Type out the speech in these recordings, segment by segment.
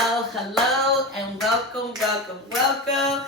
Hello, hello, and welcome. Hello,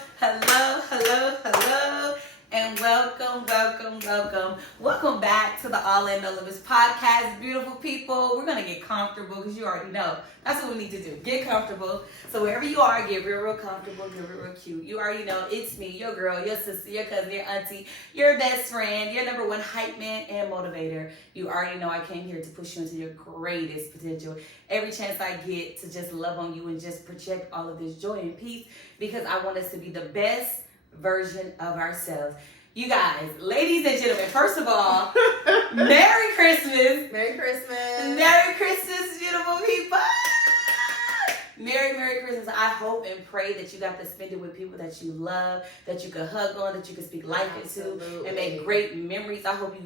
and welcome. Welcome back to the All In No Limits podcast, beautiful people. We're gonna get comfortable because you already know that's what we need to do. Get comfortable. So wherever you are, get real comfortable, get real cute. You already know it's me, your girl, your sister, your cousin, your auntie, your best friend, your number one hype man and motivator. You already know I came here to push you into your greatest potential. Every chance I get to just love on you and just project all of this joy and peace because I want us to be the best version of ourselves. You guys, ladies and gentlemen, first of all, Merry Christmas. Merry Christmas. Merry Christmas, beautiful people. Merry Christmas. I hope and pray that you got to spend it with people that you love, that you can hug on, that you can speak life into, and make great memories. I hope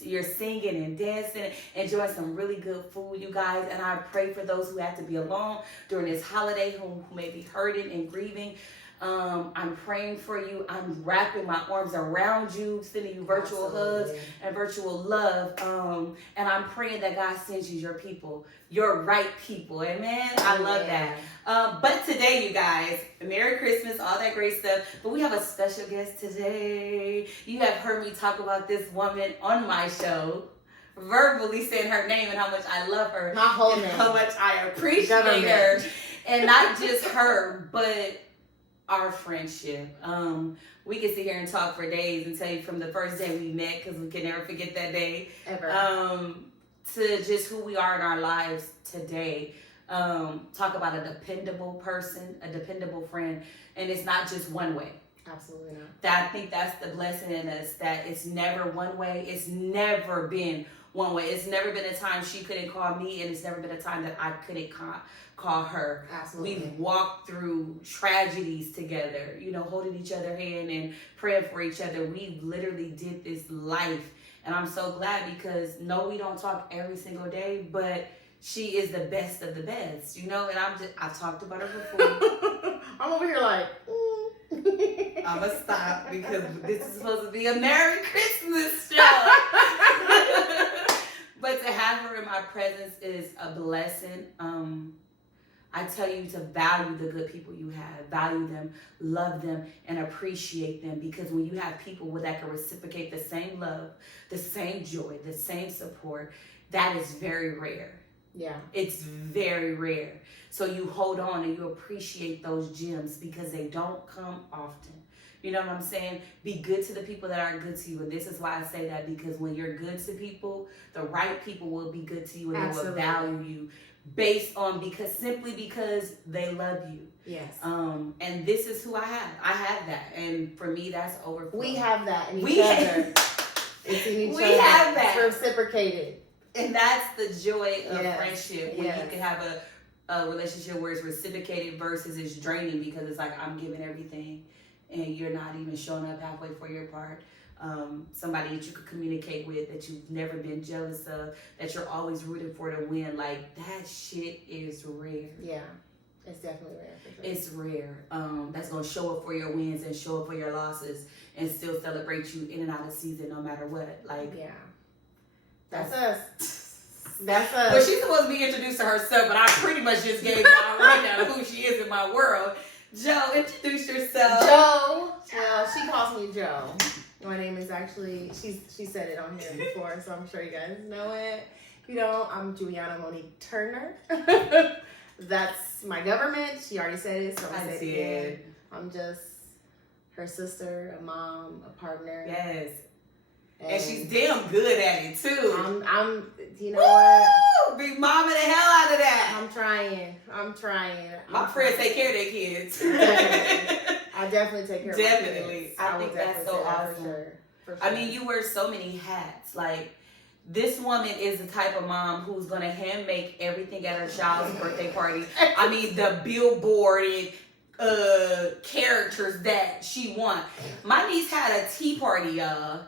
you're singing and dancing, enjoying some really good food, you guys. And I pray for those who have to be alone during this holiday, who may be hurting and grieving. I'm praying for you. I'm wrapping my arms around you, sending you virtual hugs and virtual love. And I'm praying that God sends you your people, your right people. Amen. I love that. But today, you guys, Merry Christmas, all that great stuff. But we have a special guest today. You have heard me talk about this woman on my show, verbally saying her name and how much I love her. My whole and name. How much I appreciate her. And not just her, but our friendship. We can sit here and talk for days and tell you from the first day we met, because we can never forget that day, ever. To just who we are in our lives today. Talk about a dependable person, a dependable friend, and it's not just one way. Absolutely not. I think that's the blessing in us, that it's never one way. It's never been one way. It's never been a time she couldn't call me, and it's never been a time that I couldn't call her. Absolutely. We've walked through tragedies together, holding each other hand and praying for each other. We literally did this life, and I'm so glad because no, we don't talk every single day, but she is the best of the best, and I've talked about her before. I'm over here like, I'm gonna stop because this is supposed to be a Merry Christmas show. But to have her in my presence is a blessing. I tell you to value the good people you have, value them, love them, and appreciate them, because when you have people that can reciprocate the same love, the same joy, the same support, that is very rare. Yeah. It's very rare. So you hold on and you appreciate those gems because they don't come often. You know what I'm saying? Be good to the people that are good to you. And this is why I say that, because when you're good to people, the right people will be good to you and Absolutely. They will value you simply because they love you. Yes. And this is who I have. I have that. And for me, that's overflow. We have that in each other. It's in each other. We have that. It's reciprocated. And that's the joy of Yes. friendship. When you can have a relationship where it's reciprocated versus it's draining, because it's like I'm giving everything and you're not even showing up halfway for your part. Somebody that you could communicate with, that you've never been jealous of, that you're always rooting for to win. Like, that shit is rare. Yeah, it's definitely rare for sure. It's rare. That's going to show up for your wins and show up for your losses and still celebrate you in and out of season no matter what. Like, yeah. That's us. That's us. But she's supposed to be introduced to herself, but I pretty much just gave y'all a rundown of who she is in my world. Joe, introduce yourself. Joe. Well, she calls me Joe. My name is actually, she said it on here before, so I'm sure you guys know it. If you don't, I'm Juliana Monique Turner. That's my government. She already said it, so I'm going to say it again. I'm just her sister, a mom, a partner. Yes. And she's damn good at it too. I'm you know what? Be momming the hell out of that. I'm trying. My friends take care of their kids. I definitely take care of my kids. I think that's so awesome. For sure. I mean, you wear so many hats. Like, this woman is the type of mom who's going to hand make everything at her child's birthday party. I mean, the billboarded characters that she wants. My niece had a tea party, y'all.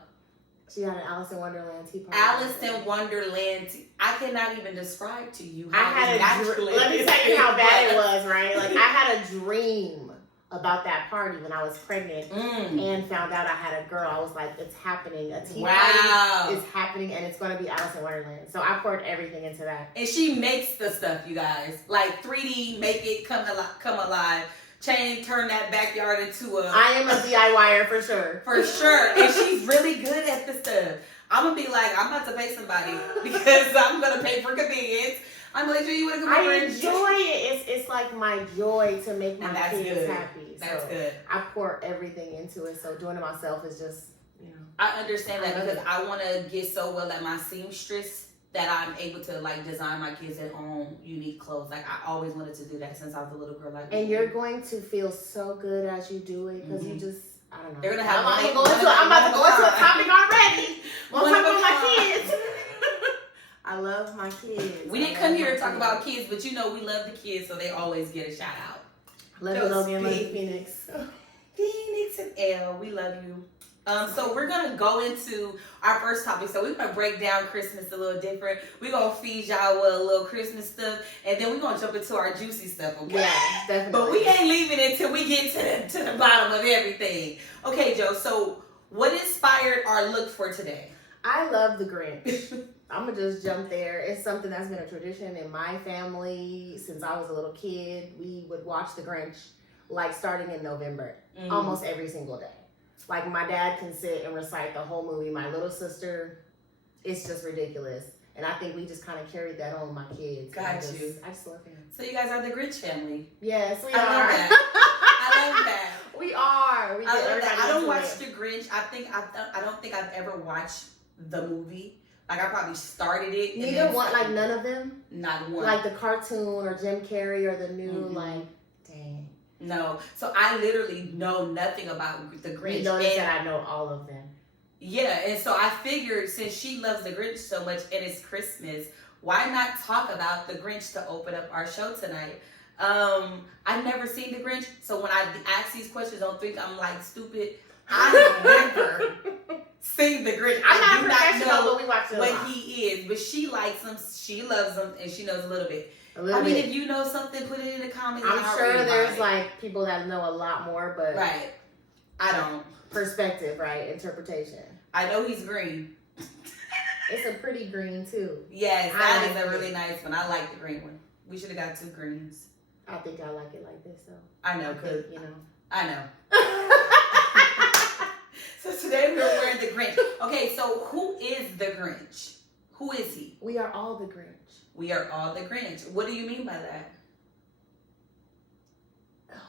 She had an Alice in Wonderland tea party. Alice in Wonderland tea. I cannot even describe to you how let me tell you how bad it was, right? Like, I had a dream about that party when I was pregnant and found out I had a girl. I was like, it's happening. A tea party is happening, and it's going to be Alice in Wonderland. So I poured everything into that. And she makes the stuff, you guys. Like 3D, make it come alive. Turn that backyard into a... I am a DIYer for sure. For sure. And she's really good at the stuff. I'm going to be like, I'm about to pay somebody because I'm going to pay for convenience. I'm going to you want to come over. I enjoy it. It's like my joy to make my kids happy. That's good. I pour everything into it. So doing it myself is just, you know. I understand that because I want to get so well at my seamstress that I'm able to like design my kids their own unique clothes. Like I always wanted to do that since I was a little girl. Like, and you're going to feel so good as you do it because you just, I don't know. They're gonna have. I'm about to go into a topic already. We'll talk about my kids. I love my kids. We didn't come here to talk about kids, but you know we love the kids, so they always get a shout out. Love you, Logan. Love you, Phoenix. Phoenix and Elle, we love you. So we're gonna go into our first topic. So we're gonna break down Christmas a little different. We're gonna feed y'all with a little Christmas stuff, and then we're gonna jump into our juicy stuff. Okay? Yeah, definitely. But we ain't leaving it till we get to the bottom of everything. Okay, Joe. So what inspired our look for today? I love the Grinch. I'm gonna just jump there. It's something that's been a tradition in my family since I was a little kid. We would watch the Grinch like starting in November, almost every single day. Like my dad can sit and recite the whole movie. My little sister, it's just ridiculous. And I think we just kind of carried that on with my kids. Got you. I just love him. So you guys are the Grinch family. Yes, we I are. Love that. I love that. We are. I love that. I don't watch the Grinch. I don't think I've ever watched the movie. Like I probably started it. Neither one, like none of them. Not one. Like the cartoon or Jim Carrey or the new like. Dang. No. So I literally know nothing about the Grinch. You notice that I know all of them. Yeah, and so I figured since she loves the Grinch so much and it's Christmas, why not talk about the Grinch to open up our show tonight? I've never seen the Grinch, so when I ask these questions, don't think I'm like stupid. I've never seen the Grinch. I'm not professional, but we watch it a lot. What he is, but she likes him, she loves him, and she knows a little bit. If you know something, put it in the comments. I'm sure there's like people that know a lot more, but right, I don't. Perspective, right? Interpretation. I know he's green. It's a pretty green too. Yes, that is a really nice one. I like the green one. We should have got 2 greens. I think I like it like this though. I know, cause you know. I know. So today we're wearing the Grinch. Okay, so who is the Grinch? Who is he? We are all the Grinch. We are all the Grinch. What do you mean by that?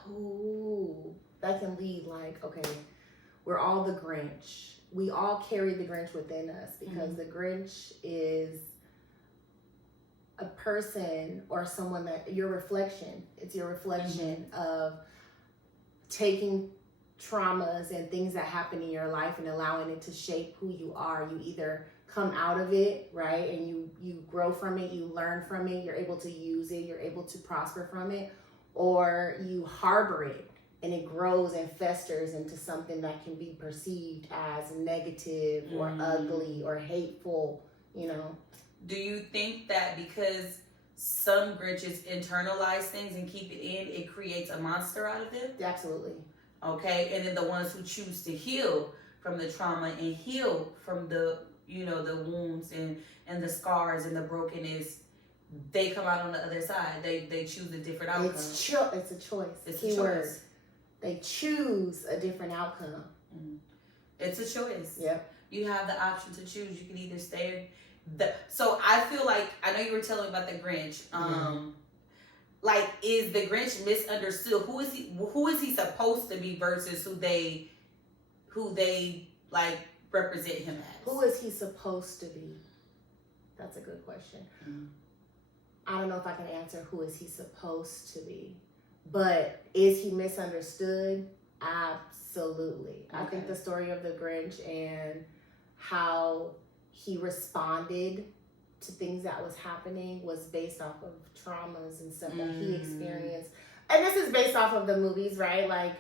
Ooh, that can lead like, okay, we're all the Grinch. We all carry the Grinch within us because the Grinch is a person or someone that your reflection. It's your reflection of taking traumas and things that happen in your life and allowing it to shape who you are. You either come out of it, right, and you grow from it, you learn from it, you're able to use it, you're able to prosper from it, or you harbor it and it grows and festers into something that can be perceived as negative or ugly or hateful, you know. Do you think that because some Grinches internalize things and keep it in, it creates a monster out of them? Absolutely. Okay, and then the ones who choose to heal from the trauma and heal from the, you know, the wounds and the scars and the brokenness, they come out on the other side. They choose a different outcome. It's a choice. It's a choice. They choose a different outcome. It's a choice. Yep. You have the option to choose. You can either stay. So I feel like, I know you were telling me about the Grinch. Like, is the Grinch misunderstood? Who is he supposed to be versus who they like represent him as? Who is he supposed to be? That's a good question. I don't know if I can answer who is he supposed to be. But is he misunderstood? Absolutely. Okay. I think the story of the Grinch and how he responded to things that was happening was based off of traumas and stuff that he experienced. And this is based off of the movies, right? Like,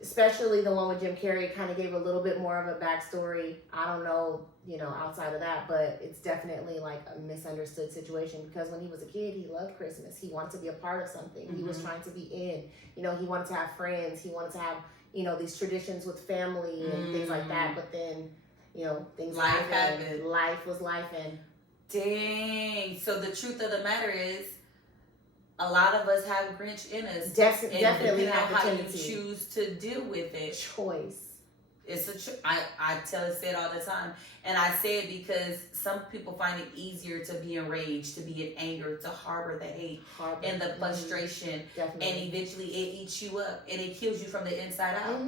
especially the one with Jim Carrey, kind of gave a little bit more of a backstory. I don't know, outside of that, but it's definitely like a misunderstood situation because when he was a kid, he loved Christmas. He wanted to be a part of something. He was trying to be in. He wanted to have friends. He wanted to have, these traditions with family and things like that. But then, things happened. Life was life, and dang. So the truth of the matter is, a lot of us have Grinch in us. Definitely have the how tendency. You choose to deal with it. Choice. It's I say it all the time, and I say it because some people find it easier to be enraged, to be in anger, to harbor the hate and the frustration, and eventually it eats you up and it kills you from the inside out.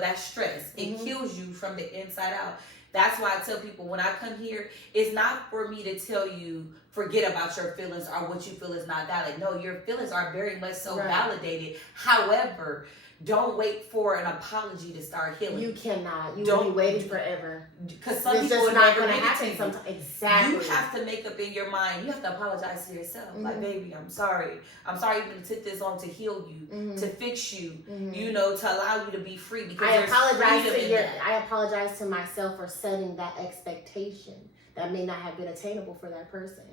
That stress, it kills you from the inside out. That's why I tell people when I come here, it's not for me to tell you forget about your feelings or what you feel is not valid. No, your feelings are very much so validated. However, don't wait for an apology to start healing. You cannot. You will be waiting forever. Because some it's people just not going to happen sometimes. Exactly. You have to make up in your mind. You have to apologize to yourself. Like, baby, I'm sorry. I'm sorry even it took this long to heal you, to fix you, to allow you to be free. Because I apologize to myself for setting that expectation that may not have been attainable for that person.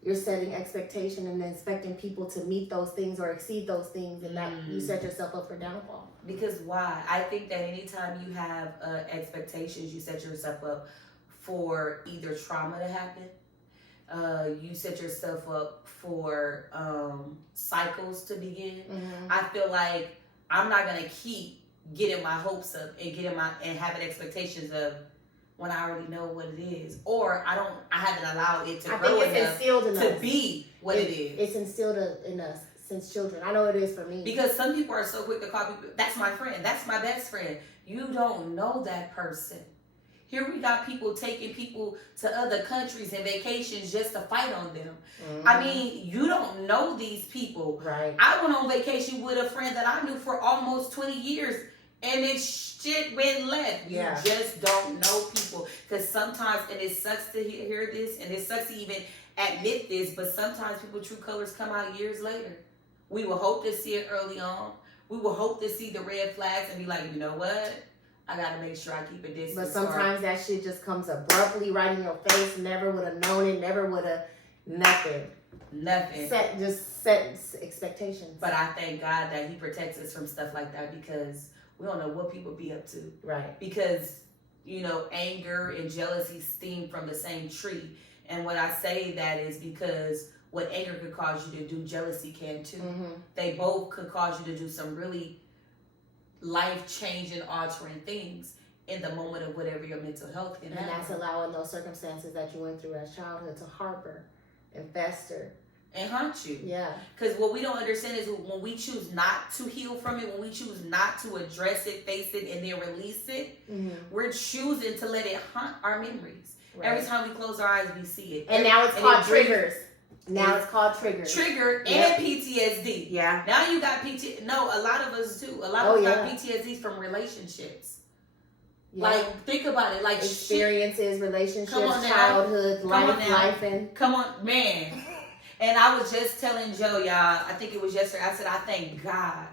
You're setting expectation and expecting people to meet those things or exceed those things, and that you set yourself up for downfall. Because why? I think that anytime you have expectations, you set yourself up for either trauma to happen. You set yourself up for cycles to begin. I feel like I'm not gonna keep getting my hopes up and having expectations of when I already know what it is, or I haven't allowed it to grow enough to be what it is. It's instilled in us since children. I know it is for me. Because some people are so quick to call people, that's my friend, that's my best friend. You don't know that person. Here we got people taking people to other countries and vacations just to fight on them. I mean, you don't know these people. Right. I went on vacation with a friend that I knew for almost 20 years. And it shit went left. You just don't know people. Because sometimes, and it sucks to hear this, and it sucks to even admit this, but sometimes people's true colors come out years later. We will hope to see it early on. We will hope to see the red flags and be like, you know what? I got to make sure I keep a distance. But sometimes that shit just comes abruptly right in your face. Never would have known it. Never would have, nothing. Set expectations. But I thank God that he protects us from stuff like that because we don't know what people be up to. Right. Because, anger and jealousy stem from the same tree. And when I say that is because what anger could cause you to do, jealousy can too. They both could cause you to do some really life-changing, altering things in the moment of whatever your mental health can happen. And that's allowing those circumstances that you went through as childhood to harbor and fester. And haunt you. Yeah. Because what we don't understand is when we choose not to heal from it, when we choose not to address it, face it, and then release it, we're choosing to let it haunt our memories. Right. Every time we close our eyes, we see it. And now it's called triggers. Now it's called triggers. Trigger and PTSD. Yeah. Now you got PTSD. No, a lot of us do. A lot of us got PTSD from relationships. Yeah. Like, think about it. Like, experiences, relationships, childhood, life, and... Come on, man. And I was just telling Joe, y'all, I think it was yesterday, I said, I thank God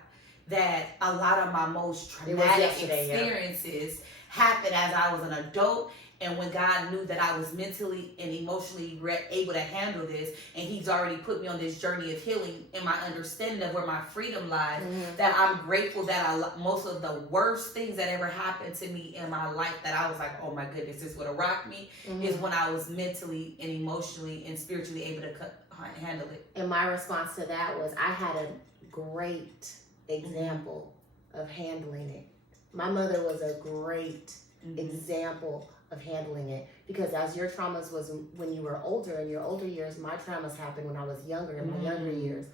that a lot of my most traumatic experiences happened as I was an adult. And when God knew that I was mentally and emotionally able to handle this, and he's already put me on this journey of healing and my understanding of where my freedom lies, that I'm grateful that most of the worst things that ever happened to me in my life that I was like, oh my goodness, this would have rocked me, is when I was mentally and emotionally and spiritually able to handle it. And my response to that was I had a great example of handling it. My mother was a great example of handling it, because as your traumas was when you were older, in your older years, my traumas happened when I was younger, in my younger years.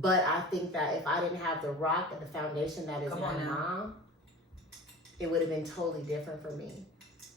But I think that if I didn't have the rock and the foundation that is my mom, it would have been totally different for me.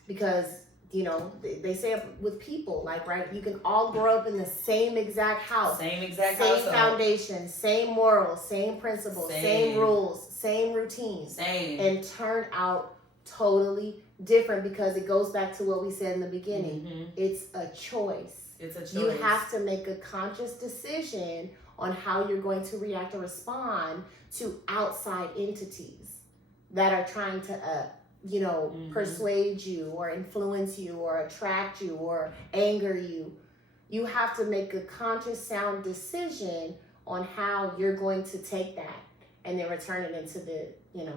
Because they say with people, like, right, you can all grow up in the same exact house, same foundation, same morals, same principles, same rules, same routines, and turn out totally different, because it goes back to what we said in the beginning. It's a choice. It's a choice. You have to make a conscious decision on how you're going to react or respond to outside entities. that are trying to, persuade you or influence you or attract you or anger you. You have to make a conscious, sound decision on how you're going to take that and then return it into the,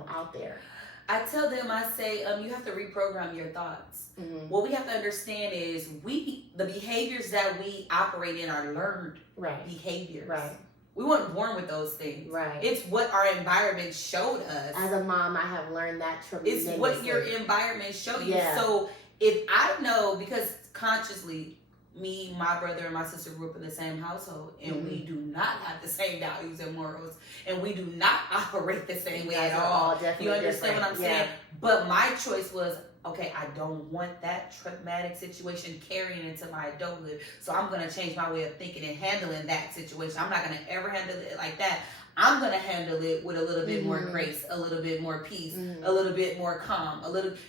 out there. I tell them, I say, you have to reprogram your thoughts. Mm-hmm. What we have to understand is the behaviors that we operate in are learned behaviors. Right. We weren't born with those things. Right. It's what our environment showed us. As a mom, I have learned that tremendously. It's what your environment showed you. Yeah. So if I know, because consciously, me, my brother, and my sister grew up in the same household, and we do not have the same values and morals, and we do not operate the same way at all. You understand what I'm saying? But my choice was, okay, I don't want that traumatic situation carrying into my adulthood, so I'm going to change my way of thinking and handling that situation. I'm not going to ever handle it like that. I'm going to handle it with a little bit more grace, a little bit more peace, a little bit more calm,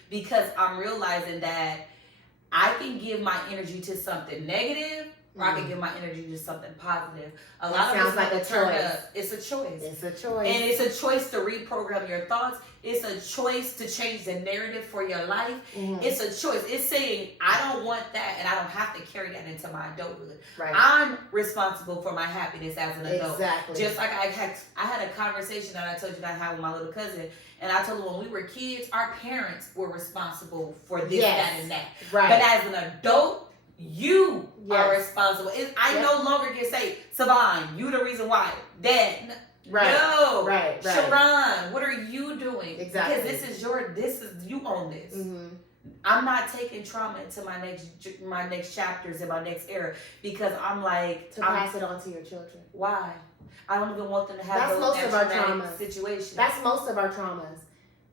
because I'm realizing that I can give my energy to something negative, or I can give my energy to something positive. A lot of us like a choice. It's a choice. It's a choice. And it's a choice to reprogram your thoughts. It's a choice to change the narrative for your life. Mm-hmm. It's a choice. It's saying, I don't want that, and I don't have to carry that into my adulthood. Right. I'm responsible for my happiness as an adult. Exactly. Just like I had a conversation that I told you that I had with my little cousin, and I told her when we were kids, our parents were responsible for this, that, and that. Right. But as an adult, you are responsible. I no longer can say, Savon, you the reason why. Dad, no. Right. Sharon, what are you doing? Exactly. Because you own this. Mm-hmm. I'm not taking trauma into my next chapters and my next era, because I'm like to pass it on to your children. Why? I don't even want them to have those traumatic situations. That's most of our traumas.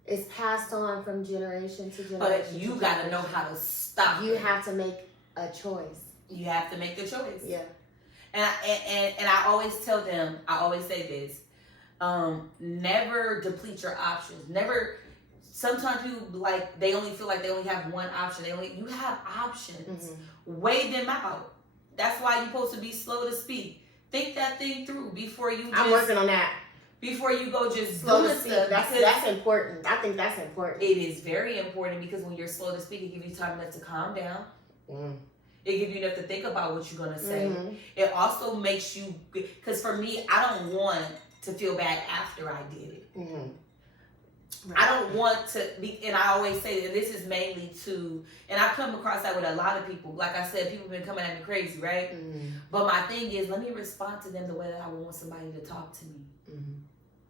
It's passed on from generation to generation. But you got to know how to stop. You have to make a choice. You have to make the choice. Yeah. And I always tell them, I always say this, never deplete your options. Never. Sometimes they only feel like they only have one option. You have options. Mm-hmm. Weigh them out. That's why you're supposed to be slow to speak. Think that thing through before you I'm working on that. Before you go just slow to speak. That's important. I think that's important. It is very important, because when you're slow to speak, it gives you time enough to calm down. Mm. It gives you enough to think about what you're going to say. Mm-hmm. It also makes you, because for me, I don't want to feel bad after I did it. Mm-hmm. Right. I don't want to be, and I always say that this is mainly and I've come across that with a lot of people. Like I said, people have been coming at me crazy, right? Mm-hmm. But my thing is, let me respond to them the way that I would want somebody to talk to me. Mm-hmm.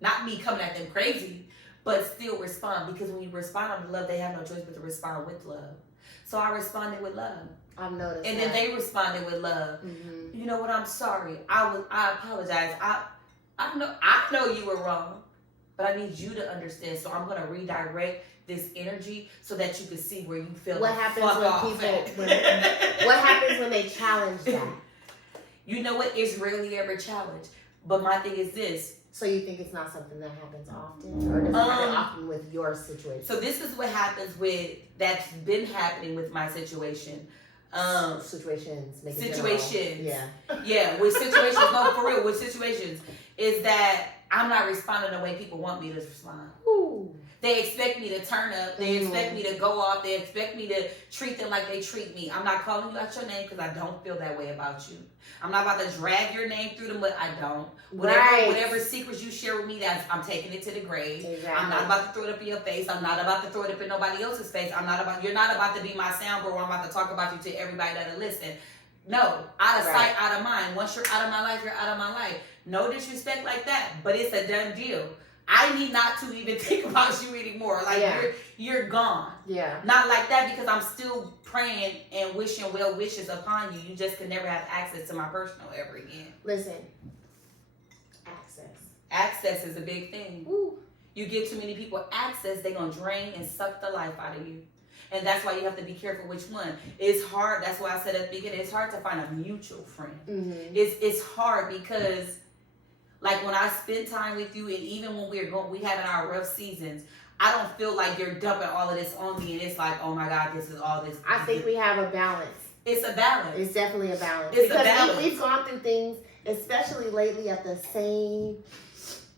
Not me coming at them crazy, but still respond. Because when you respond out of love, they have no choice but to respond with love. So I responded with love. I've noticed and then they responded with love. Mm-hmm. You know what? I'm sorry. I apologize. I know you were wrong. But I need you to understand, so I'm going to redirect this energy so that you can see where you feel. What happens what happens when they challenge that? You know what? It's rarely ever challenged. But my thing is this. So you think it's not something that happens often, or does it happen often with your situation? So this is what happens that's been happening with my situation. Situations. Yeah. With situations. No, for real. With situations is that I'm not responding the way people want me to respond. Ooh. They expect me to turn up. They expect me to go off. They expect me to treat them like they treat me. I'm not calling you out your name because I don't feel that way about you. I'm not about to drag your name through them, but I don't. Whatever secrets you share with me, I'm taking it to the grave. Exactly. I'm not about to throw it up in your face. I'm not about to throw it up in nobody else's face. You're not about to be my soundboard where I'm about to talk about you to everybody that'll listen. No, out of sight, out of mind. Once you're out of my life, you're out of my life. No disrespect like that, but it's a done deal. I need not to even think about you anymore. You're gone. Yeah. Not like that, because I'm still praying and wishing well wishes upon you. You just can never have access to my personal ever again. Listen. Access. Access is a big thing. Ooh. You give too many people access, they're going to drain and suck the life out of you. And that's why you have to be careful which one. It's hard. That's why I said at the beginning, it's hard to find a mutual friend. Mm-hmm. It's hard because, like, when I spend time with you, and even when we having our rough seasons, I don't feel like you're dumping all of this on me, and it's like, oh my God, this is all this. I think we have a balance. It's a balance. It's definitely a balance. It's a balance. We've gone through things, especially lately, at the same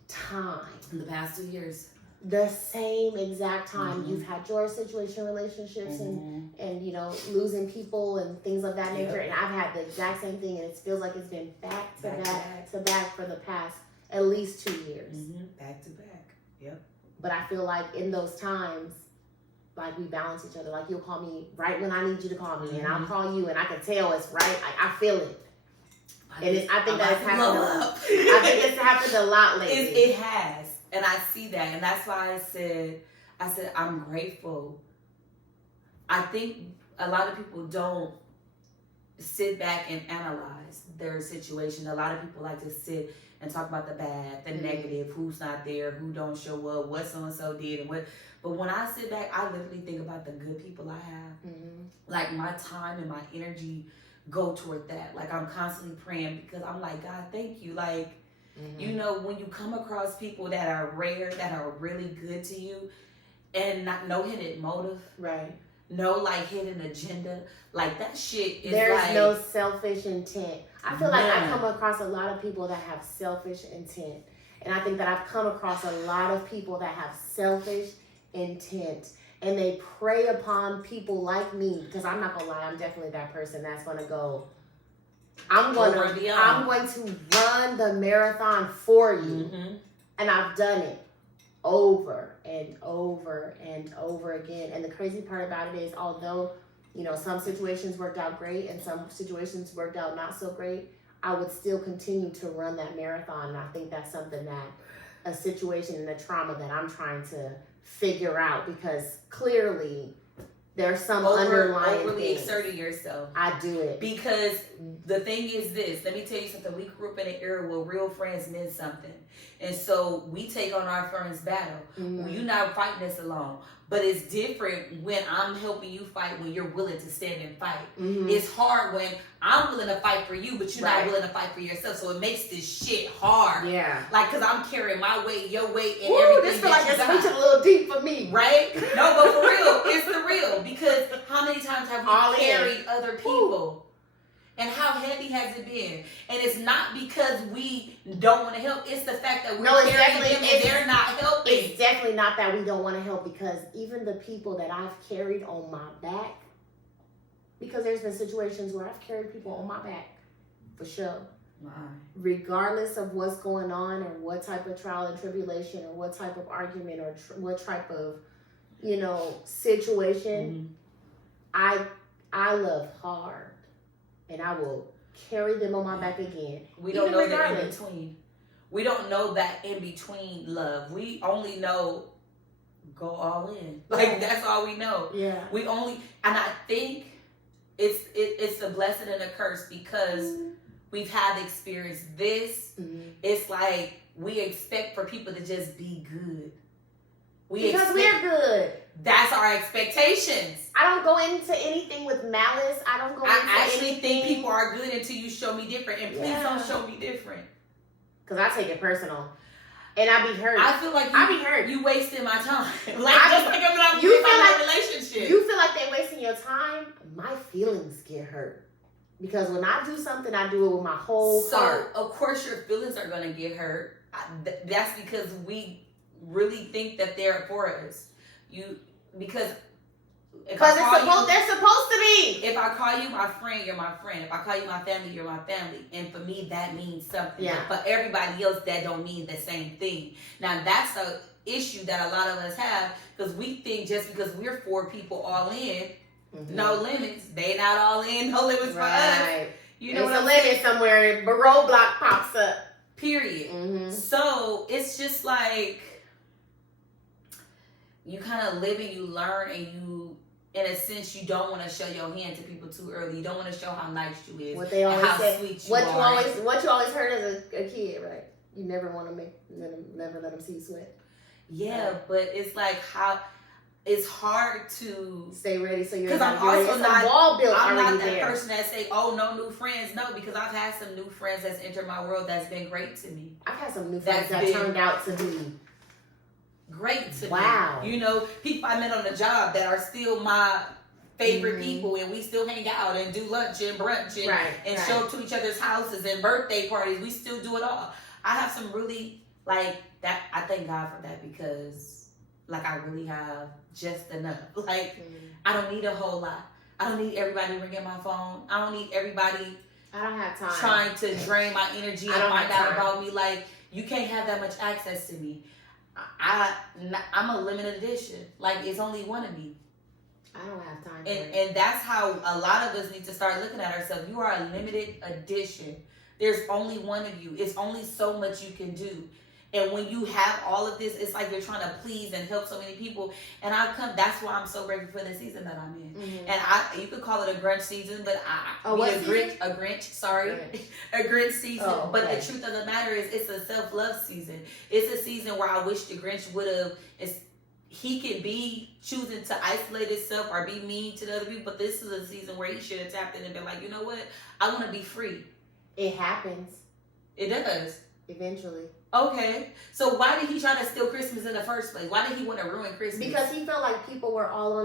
time. In the past 2 years. the same exact time. You've had your situation, relationships, and you know, losing people and things of that nature. And I've had the exact same thing, and it feels like it's been back to back for the past at least 2 years. Back to back. Yep. But I feel like in those times, like, we balance each other. Like, you'll call me right when I need you to call me, and I'll call you, and I can tell it's right. Like, I feel it. And I think that's happened a lot. I think it's happened a lot lately. It has. And I see that. And that's why I said, I'm grateful. I think a lot of people don't sit back and analyze their situation. A lot of people like to sit and talk about the bad, the negative, who's not there, who don't show up, what so-and-so did, and what. But when I sit back, I literally think about the good people I have. Like, my time and my energy go toward that. Like, I'm constantly praying because I'm like, God, thank you. Like, you know, when you come across people that are rare, that are really good to you, and no hidden motive. Right. No, like, hidden agenda. Like, that shit is There's like, no selfish intent. I feel like I come across a lot of people that have selfish intent. And I think that I've come across a lot of people that have selfish intent. And they prey upon people like me. Because I'm not going to lie, I'm definitely that person that's going to go, I'm going to run the marathon for you. And I've done it over and over and over again. And the crazy part about it is, although, you know, some situations worked out great and some situations worked out not so great, I would still continue to run that marathon. And I think that's something that, a situation and a trauma that I'm trying to figure out, because clearly there's some underlying overly things. exerting yourself. I do it. Because the thing is this, let me tell you something. We grew up in an era where real friends meant something. And so we take on our friends' battle. You're not fighting this alone. But it's different when I'm helping you fight, when you're willing to stand and fight. It's hard when I'm willing to fight for you, but you're not willing to fight for yourself. So it makes this shit hard. Yeah. Like, because I'm carrying my weight, your weight, and Woo, everything. This feel like it's reaching a little deep for me. Right? No, but for real, it's the real. Because how many times have we carried other people? And how heavy has it been? And it's not because we don't want to help. It's the fact that we're carrying them and they're not helping. It's definitely not that we don't want to help, because even the people that I've carried on my back, because there's been situations where I've carried people on my back, for sure. Regardless of what's going on or what type of trial and tribulation or what type of argument or what type of, you know, situation, I love hard. And I will carry them on my back again. We don't know that in between. We don't know that in between love. We only know go all in. Like, that's all we know. Yeah. We only, and I think it's a blessing and a curse, because we've had experienced this. It's like we expect for people to just be good. Because we're good. That's our expectations. I don't go into anything with malice. I actually think people are good until you show me different. And please don't show me different. Because I take it personal. And I be hurt. I feel like you wasting my time. I'm in a relationship. You feel like they're wasting your time. My feelings get hurt. Because when I do something, I do it with my whole heart. So, of course, your feelings are going to get hurt. That's because we really think that they're for us. Because they're supposed to be. If I call you my friend, you're my friend. If I call you my family, you're my family. And for me, that means something. Yeah. But for everybody else, that don't mean the same thing. Now, that's the issue that a lot of us have, because we think just because we're 4 people all in, no limits. They not all in, no limits for us. You know, there's a limit somewhere, a roadblock pops up. Period. So it's just like, you kind of live and you learn, and you, in a sense, you don't want to show your hand to people too early. You don't want to show how nice you is, what they always and how say, sweet you what are. What you always heard as a kid, right? You never want to never let them see you sweat. Yeah, but it's like how it's hard to stay ready. So you're, because I'm also not wall built. I'm not that there. person that say, "Oh, no new friends." No, because I've had some new friends that's entered my world that's been great to me. I've had some new friends that turned out to be great to me. You know, people I met on the job that are still my favorite people, and we still hang out and do lunch and brunch and show up to each other's houses and birthday parties. We still do it all. I have some really, like, that, I thank God for that, because like I really have just enough. Like, I don't need a whole lot. I don't need everybody ringing my phone. I don't need everybody I don't have time trying to drain my energy and find out about me. Like, you can't have that much access to me. I'm a limited edition. Like, it's only one of me. I don't have time for and that's how a lot of us need to start looking at ourselves. You are a limited edition. There's only one of you. It's only so much you can do. And when you have all of this, it's like you're trying to please and help so many people. And that's why I'm so grateful for the season that I'm in. Mm-hmm. And you could call it a Grinch season, but a Grinch season. Oh, okay. But the truth of the matter is, it's a self-love season. It's a season where I wish the Grinch would have. He could be choosing to isolate himself or be mean to the other people, but this is a season where he should have tapped in and been like, you know what? I want to be free. It happens. It does. Eventually. Okay. So why did he try to steal Christmas in the first place? Why did he want to ruin Christmas? Because he felt like people were all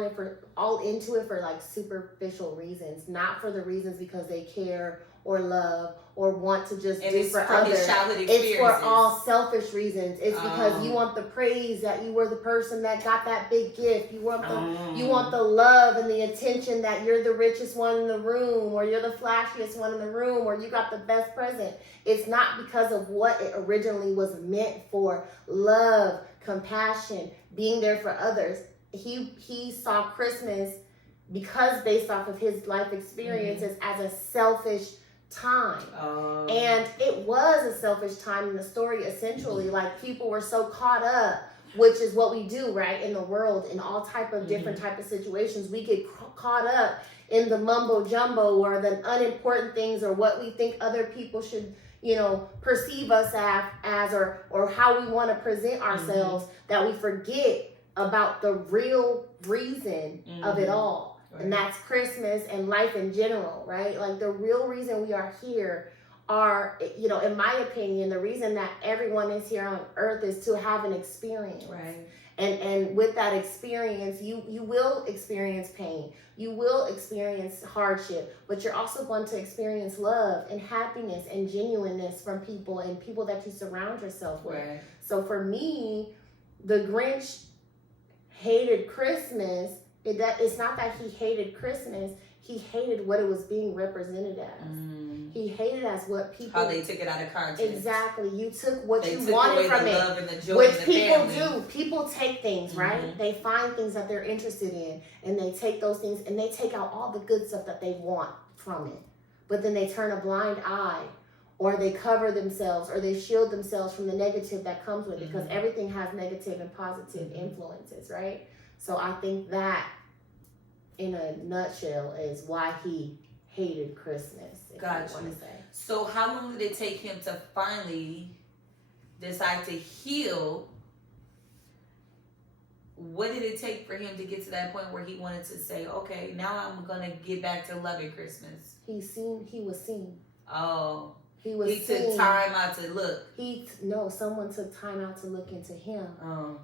into it for like superficial reasons, not for the reasons because they care or love or want to just do for others. It's for all selfish reasons. It's because you want the praise that you were the person that got that big gift. You want the love and the attention that you're the richest one in the room, or you're the flashiest one in the room, or you got the best present. It's not because of what it originally was meant for. Love, compassion, being there for others. He saw Christmas, because based off of his life experiences, as a selfish time. And it was a selfish time in the story, essentially. Like, people were so caught up, which is what we do, right, in the world, in all type of different type of situations. We get caught up in the mumbo jumbo, or the unimportant things, or what we think other people should, perceive us as or how we want to present ourselves, that we forget about the real reason of it all. Right. And that's Christmas and life in general, right? Like, the real reason we are here are, in my opinion, the reason that everyone is here on earth is to have an experience. Right. And with that experience, you will experience pain. You will experience hardship, but you're also going to experience love and happiness and genuineness from people and people that you surround yourself with. Right. So for me, the Grinch hated Christmas. It's not that he hated Christmas. He hated what it was being represented as. He hated as what people... How they took it out of context. Exactly. You took what you wanted from it. Love and the joy, which people do. People take things, right? They find things that they're interested in, and they take those things, and they take out all the good stuff that they want from it. But then they turn a blind eye, or they cover themselves, or they shield themselves from the negative that comes with it, because everything has negative and positive influences, right? So I think that, in a nutshell, is why he hated Christmas. Gotcha. So how long did it take him to finally decide to heal? What did it take for him to get to that point where he wanted to say, okay, now I'm going to get back to loving Christmas? He was seen. Oh. He took time out to look. Someone took time out to look into him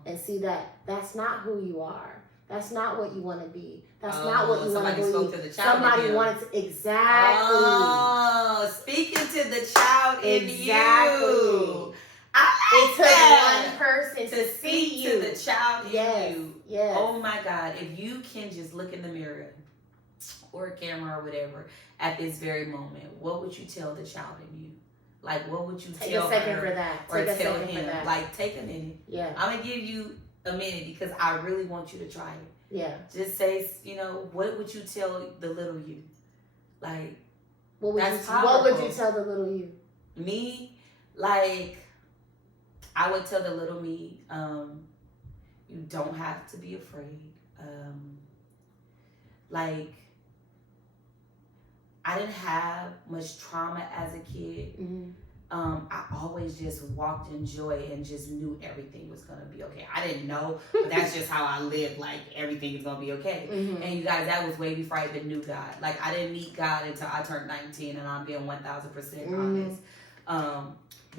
and see that that's not who you are. That's not what you want to be. That's not what you want to believe. Somebody spoke to the child. Somebody wanted to, exactly. Oh, speaking to the child in you. It took one person to see you. To the child in you. Yes. Oh my God. If you can just look in the mirror or a camera or whatever at this very moment, what would you tell the child in you? Like, what would you tell her? Take a second for that. Or tell him? Like, take a minute. Yeah. I'm going to give you a minute because I really want you to try it. Yeah. Just say, what would you tell the little you? Like, what would you tell the little you? Me? Like, I would tell the little me, you don't have to be afraid. Like, I didn't have much trauma as a kid. I always just walked in joy and just knew everything was going to be okay. I didn't know, but that's just how I lived. Like, everything is going to be okay. And you guys, that was way before I even knew God. Like, I didn't meet God until I turned 19, and I'm being 1,000% honest.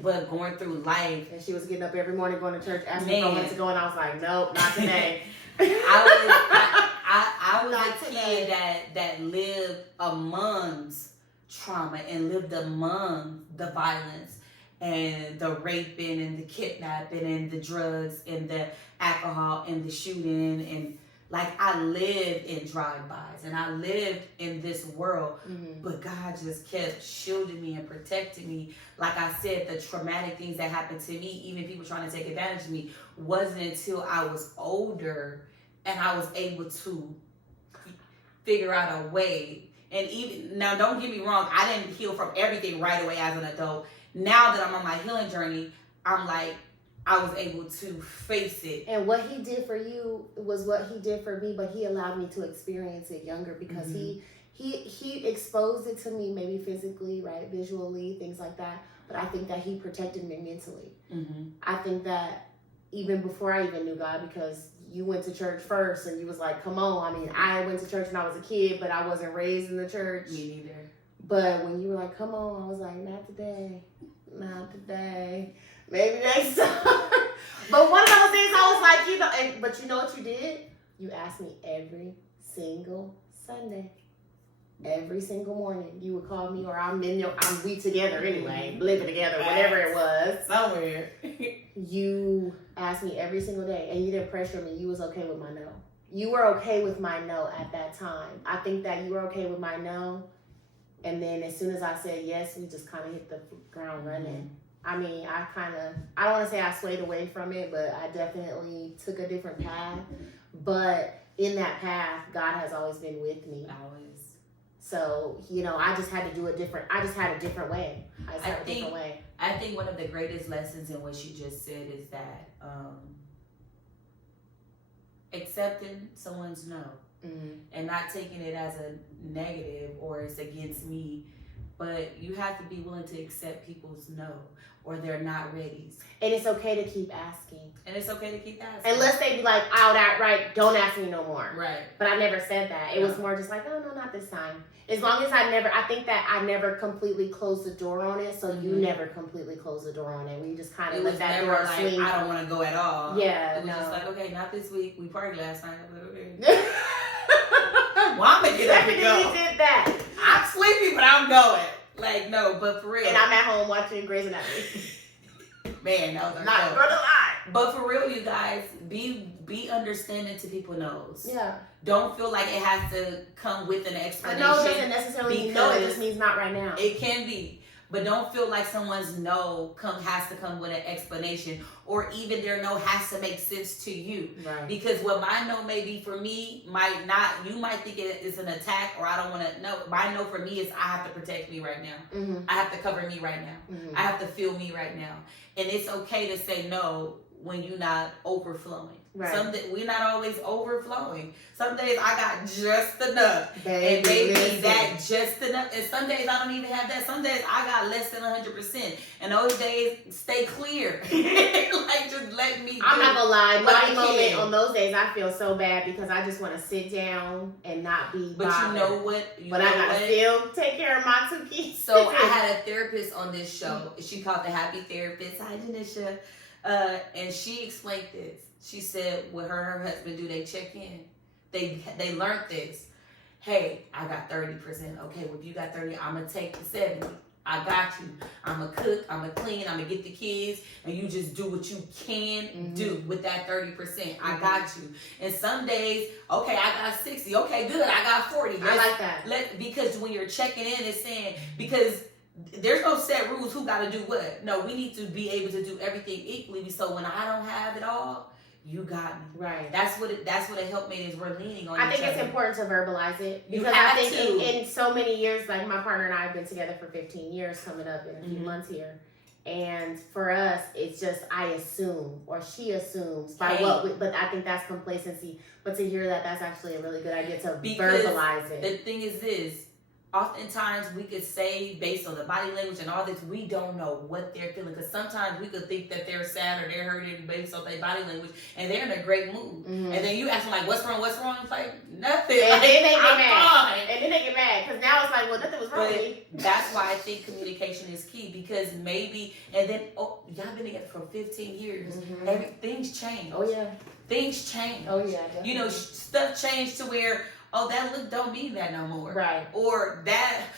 But going through life. And she was getting up every morning going to church, asking for when to go, and I was like, nope, not today. I was a kid that lived amongst trauma and lived among the violence. and the raping and the kidnapping and the drugs and the alcohol and the shooting, and like I lived in drive-bys and I lived in this world, but God just kept shielding me and protecting me. Like I said, the traumatic things that happened to me, even people trying to take advantage of me, wasn't until I was older and I was able to figure out a way. And even now, don't get me wrong, I didn't heal from everything right away as an adult. Now that I'm on my healing journey, I'm like, I was able to face it. And what he did for you was what he did for me, but he allowed me to experience it younger because he exposed it to me, maybe physically, right, visually, things like that. But I think that he protected me mentally. I think that even before I even knew God, because you went to church first and you was like, come on. I mean, I went to church when I was a kid, but I wasn't raised in the church. Me neither. But when you were like, come on, I was like, not today. Not today. Maybe next time. But one of those things I was like, you know, but you know what you did? You asked me every single Sunday. Every single morning. You would call me, or we together anyway, living together, whatever it was. Somewhere. You asked me every single day, and you didn't pressure me. You was okay with my no. You were okay with my no at that time. I think that you were okay with my no. And then as soon as I said yes, we just kind of hit the ground running. I mean, I don't want to say I swayed away from it, but I definitely took a different path. But in that path, God has always been with me. Always. So, you know, I just had to do a different way. I had a different way. I think one of the greatest lessons in what you just said is that accepting someone's no. And not taking it as a negative or it's against me, but you have to be willing to accept people's no, or they're not ready. And it's okay to keep asking. Unless they be like outright, don't ask me no more. Right. But I never said that. It was more just like, oh no, not this time. As long as I think that I never completely closed the door on it, so you never completely closed the door on it. We just kind of let that door swing. I don't want to go at all. Yeah. It was just like, okay, not this week. We partied last night. I was like, okay. Well, I'm gonna get up and go. Definitely did that. I'm sleepy, but I'm going. Like, no, but for real. And I'm at home watching Grey's Anatomy. Man, that was not gonna lie. But for real, you guys, be understanding to people's no's. Yeah. Don't feel like it has to come with an explanation. A no doesn't necessarily mean no. It just means not right now. It can be. But don't feel like someone's no has to come with an explanation, or even their no has to make sense to you. Right. Because what my no may be for me might not. You might think it is an attack, or I don't want to. No, my no for me is I have to protect me right now. I have to cover me right now. I have to feel me right now. And it's okay to say no when you're not overflowing. Right. We're not always overflowing. Some days I got just enough. And maybe that just enough. And some days I don't even have that. Some days I got less than 100%. And those days, stay clear. Like, just let me I'm not gonna lie. My moment on those days, I feel so bad because I just want to sit down and not be bothered. But you know what? I gotta still take care of my two kids. So I had a therapist on this show. She called the Happy Therapist. Hi, Janisha. And she explained this. She said what her and her husband do, they check in. They learned this. Hey, I got 30%. Okay, well, if you got 30, I'm going to take the 70. I got you. I'm going to cook. I'm going to clean. I'm going to get the kids. And you just do what you can do with that 30%. I got you. And some days, okay, I got 60. Okay, good. I got 40. I like that. Because when you're checking in, it's saying, because there's no set rules who got to do what. No, we need to be able to do everything equally. So when I don't have it all, you got me. Right. That's what a helpmate is. We're leaning on I think each other. It's important to verbalize it. Because I think in so many years, like my partner and I have been together for 15 years coming up in a few months here. And for us, it's just I assume or she assumes but I think that's complacency. But to hear that's actually a really good idea to verbalize it. The thing is this. Oftentimes we could say based on the body language and all this, we don't know what they're feeling. Because sometimes we could think that they're sad or they're hurting based on their body language, and they're in a great mood. And then you ask them like, "What's wrong? What's wrong?" It's like nothing. And like, then they get mad. Fine. And then they get mad because now it's like, well, nothing was wrong with me. That's why I think communication is key. Because maybe, and then y'all been together for 15 years. Things change. Oh yeah. Things change. Oh yeah. Definitely. You know, stuff changed to where. Oh, that look don't mean that no more. Right. Or that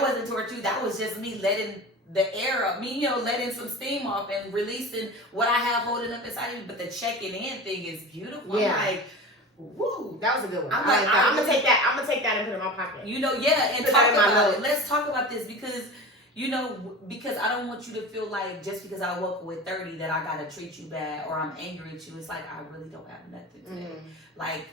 wasn't towards you. That was just me letting the air up, me, letting some steam off and releasing what I have holding up inside of me. But the checking in thing is beautiful. Yeah. I'm like, woo. That was a good one. I'm gonna take that. I'm gonna take that and put it in my pocket. And put talk about it. Let's talk about this because I don't want you to feel like just because I woke up with 30 that I gotta treat you bad or I'm angry at you. It's like I really don't have nothing today. Like,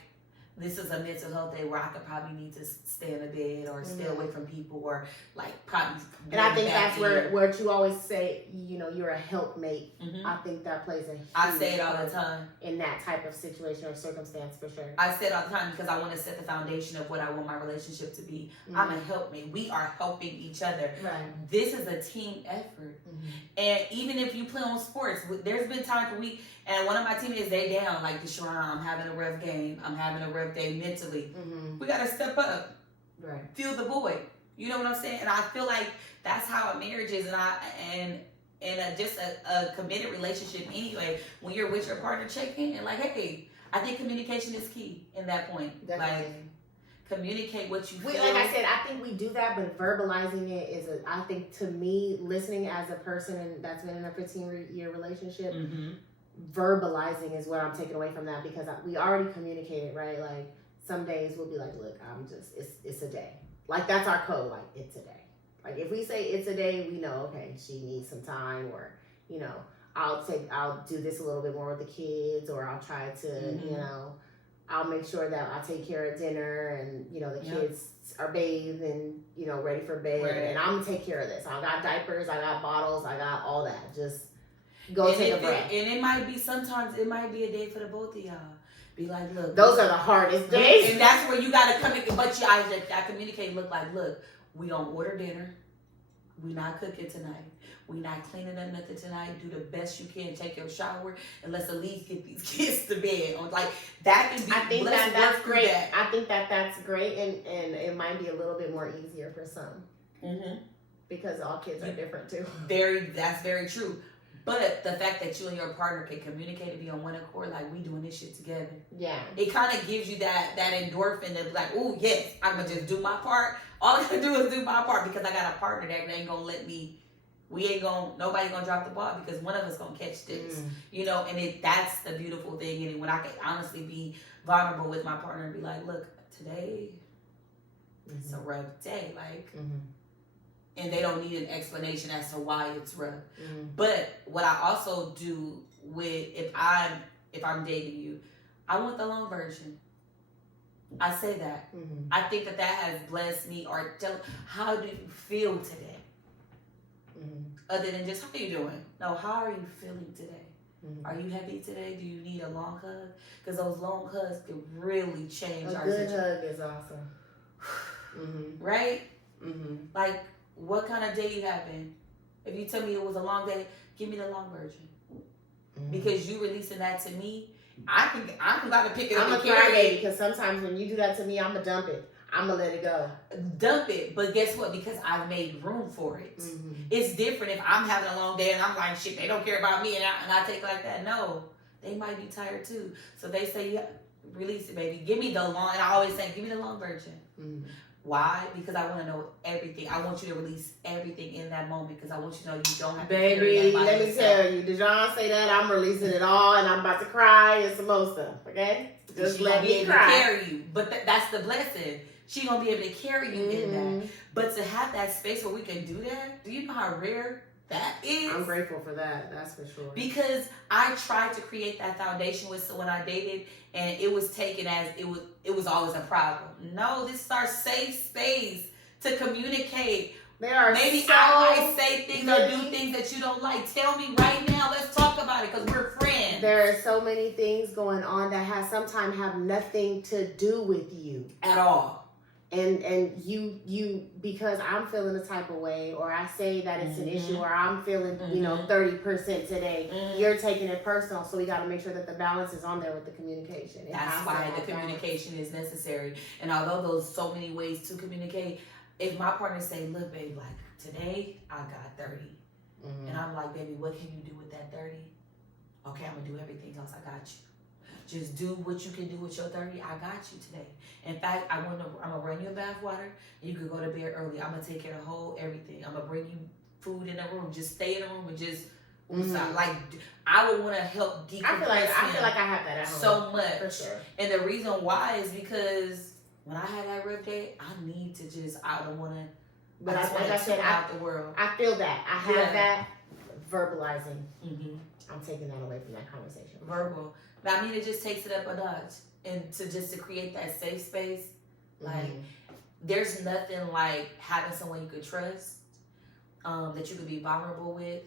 this is a mental health day where I could probably need to stay in a bed or stay away from people or like probably. And I think that's where you always say, you're a helpmate. I think that plays a huge I say it all the time. In that type of situation or circumstance, for sure. I say it all the time because I want to set the foundation of what I want my relationship to be. I'm a helpmate. We are helping each other. Right. This is a team effort. And even if you play on sports, there's been times where and one of my teammates, they down, like Deshaun, I'm having a rough game. I'm having a rough day mentally. We got to step up. Right. Fill the void. You know what I'm saying? And I feel like that's how a marriage is. And just a committed relationship anyway, when you're with your partner, check in and like, hey, I think communication is key in that point. Definitely. Like, communicate what you feel. Like I said, I think we do that, but verbalizing it is, I think to me, listening as a person that's been in a 15-year relationship, verbalizing is what I'm taking away from that because we already communicated, right? Like some days we'll be like, look, it's a day. Like that's our code, like it's a day. Like if we say it's a day, we know, okay, she needs some time or, I'll do this a little bit more with the kids or I'll try to, I'll make sure that I take care of dinner and, the kids are bathed and, ready for bed. Right. And I'm going to take care of this. I got diapers, I got bottles, I got all that. Just go take a breath. And it might be a day for the both of y'all. Be like, look. Those are the hardest days. And that's where you got to communicate. But I communicate, look, we don't order dinner. We not cooking tonight. We not cleaning up nothing tonight. Do the best you can. Take your shower and let's at least get these kids to bed. Like that can be. I think that's great. I think that's great, and it might be a little bit more easier for some. Because all kids are different too. That's very true. But the fact that you and your partner can communicate and be on one accord, like we doing this shit together. Yeah. It kind of gives you that endorphin of like, oh yes, I'm gonna just do my part. All I gotta do is do my part because I got a partner that ain't gonna let me. Nobody gonna drop the ball because one of us gonna catch this, and that's the beautiful thing. And when I can honestly be vulnerable with my partner and be like, look, today, it's a rough day, like, and they don't need an explanation as to why it's rough. But what I also do if I'm dating you, I want the long version. I say that. I think that has blessed me. Or how do you feel today? Other than just, how are you doing? No, how are you feeling today? Are you happy today? Do you need a long hug? Because those long hugs can really change our situation. A good hug is awesome. Right? Like, what kind of day you having? If you tell me it was a long day, give me the long version. Because you releasing that to me, I'm about to pick it up. I'm a crybaby because sometimes when you do that to me, I'm going to dump it. I'm going to let it go. Dump it. But guess what? Because I've made room for it. It's different if I'm having a long day and I'm like, shit, they don't care about me and I take like that. No, they might be tired too. So they say, yeah, release it, baby. Give me the long, and I always say, give me the long version. Why? Because I want to know everything. I want you to release everything in that moment because I want you to know you don't have to Baby, let me tell you, did John say that? I'm releasing it all and I'm about to cry and some more stuff, okay? Just let me cry. To carry you. But that's the blessing. She gonna be able to carry you in that. But to have that space where we can do that, do you know how rare that is? I'm grateful for that. That's for sure. Because I tried to create that foundation with someone I dated, and it was taken as it was always a problem. No, this is our safe space to communicate. Maybe I might say things or do things that you don't like. Tell me right now. Let's talk about it because we're friends. There are so many things going on that sometimes have nothing to do with you at all. And you because I'm feeling a type of way, or I say that it's an issue, or I'm feeling 30% today. You're taking it personal, so we got to make sure that the balance is on there with the communication. That's why the communication is necessary. And although there's so many ways to communicate, if my partner say, "Look, babe, like today I got 30," and I'm like, "Baby, what can you do with that 30?" Okay, I'm gonna do everything else. I got you. Just do what you can do with your 30. I got you today. In fact, I'm gonna run you a bath water and you can go to bed early. I'm gonna take care of everything. I'm gonna bring you food in the room. Just stay in the room and just like I would want to help decompress I feel like I have that at home so much. for sure. And the reason why is because when I had that rough day, I need to just I don't want to. But like I said, out the world. I feel that. I have that verbalizing. I'm taking that away from that conversation. Verbal. But I mean, it just takes it up a notch. And to create that safe space, like, there's nothing like having someone you could trust, that you could be vulnerable with,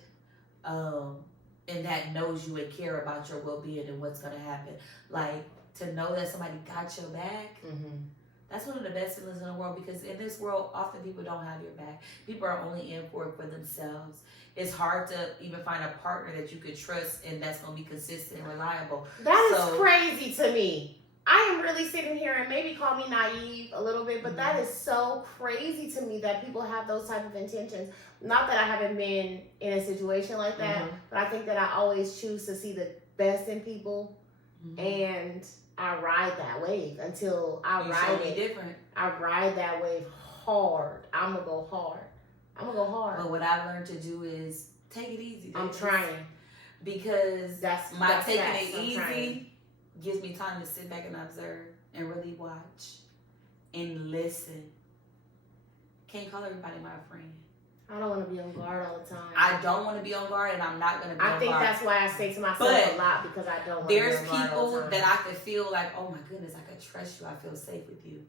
and that knows you and care about your well-being and what's going to happen. Like, to know that somebody got your back, that's one of the best feelings in the world, because in this world, often people don't have your back. People are only in for it for themselves. It's hard to even find a partner that you could trust and that's going to be consistent and reliable. That is crazy to me. I am really sitting here, and maybe call me naive a little bit, but that is so crazy to me that people have those type of intentions. Not that I haven't been in a situation like that, but I think that I always choose to see the best in people, and I ride that wave until I ride it. Different. I ride that wave hard. I'm gonna go hard. But what I've learned to do is take it easy. I'm trying, because that's taking it easy gives me time to sit back and observe and really watch and listen. Can't call everybody my friend. I don't want to be on guard all the time. I don't want to be on guard, and I'm not going to be on guard. I think that's why I say to myself a lot, because I don't want to be on guard all the time. There's people that I could feel like, oh my goodness, I could trust you. I feel safe with you.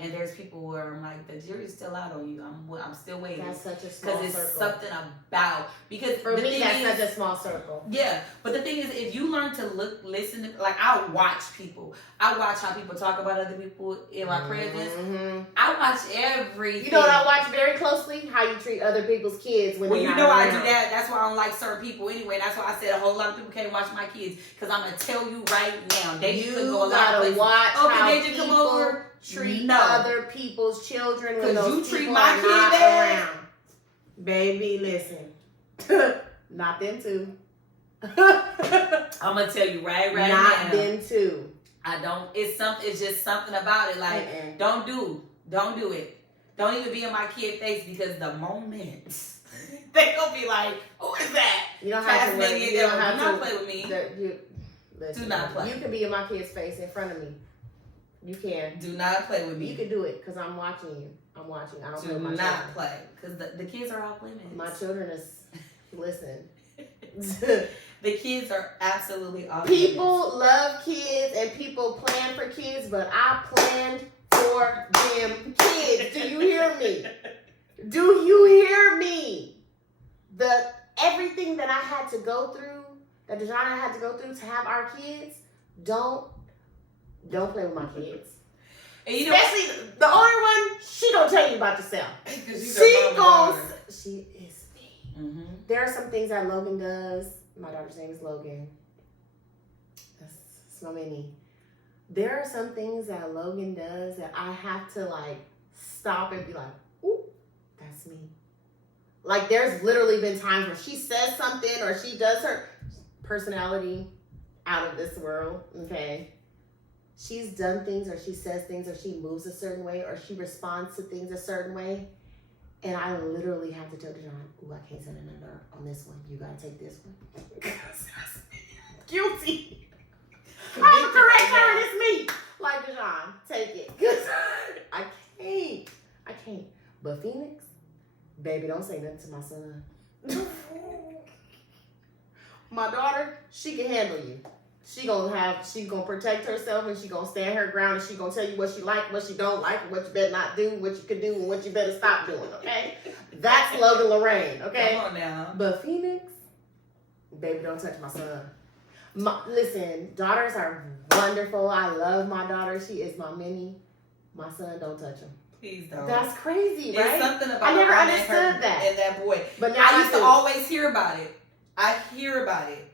And there's people where I'm like, the jury's still out on you. I'm still waiting. That's such a small circle. Because it's something about, because for me, that's such a small circle. Yeah, but the thing is, if you learn to listen to, like, I watch people. I watch how people talk about other people in my presence. I watch everything. You know what I watch very closely? How you treat other people's kids when you know I do that. That's why I don't like certain people anyway. That's why I said a whole lot of people can't watch my kids, because I'm gonna tell you right now, they could go a lot of places. Watch how they just come over. Treat other people's children when those you treat people my are kid not bad. around. Baby, listen. Not them too. I'm gonna tell you right now. Not them too. I don't. It's just something about it. Like, don't do it. Don't even be in my kid's face, because the moment they gonna be like, "Who is that?" You don't have to worry. You don't have to play with me. Do not play. You can be in my kid's face in front of me. You can. Do not play with me. You can do it, because I'm watching you. I don't play with my children. Do not play, because the kids are off limits. My children is, listen. The kids are absolutely off People limits. love kids and people plan for kids, but I planned for them kids. Do you hear me? Do you hear me? Everything that I had to go through, that Dejana had to go through to have our kids, don't play with my kids. And especially the older one, she don't tell you about yourself. She is me. There are some things that Logan does. My daughter's name is Logan. That's so many. There are some things that Logan does that I have to like stop and be like, ooh, that's me. Like, there's literally been times where she says something or she does her personality out of this world, okay? She's done things or she says things or she moves a certain way or she responds to things a certain way. And I literally have to tell John, ooh, I can't send a number on this one. You gotta take this one. Guilty. I'm a correct her, it's me. Like, John, take it. I can't. But Phoenix, baby, don't say nothing to my son. My daughter, she can handle you. She gonna protect herself and she gonna stand her ground and she gonna tell you what she like, what she don't like, and what you better not do, what you could do, and what you better stop doing, okay? That's Logan Lorraine, okay? Come on now. But Phoenix, baby, don't touch my son. Listen, daughters are wonderful. I love my daughter. She is my mini. My son, don't touch him. Please don't. That's crazy, right? It's something about I never understood that. And that boy. But now I used to always hear about it. I hear about it,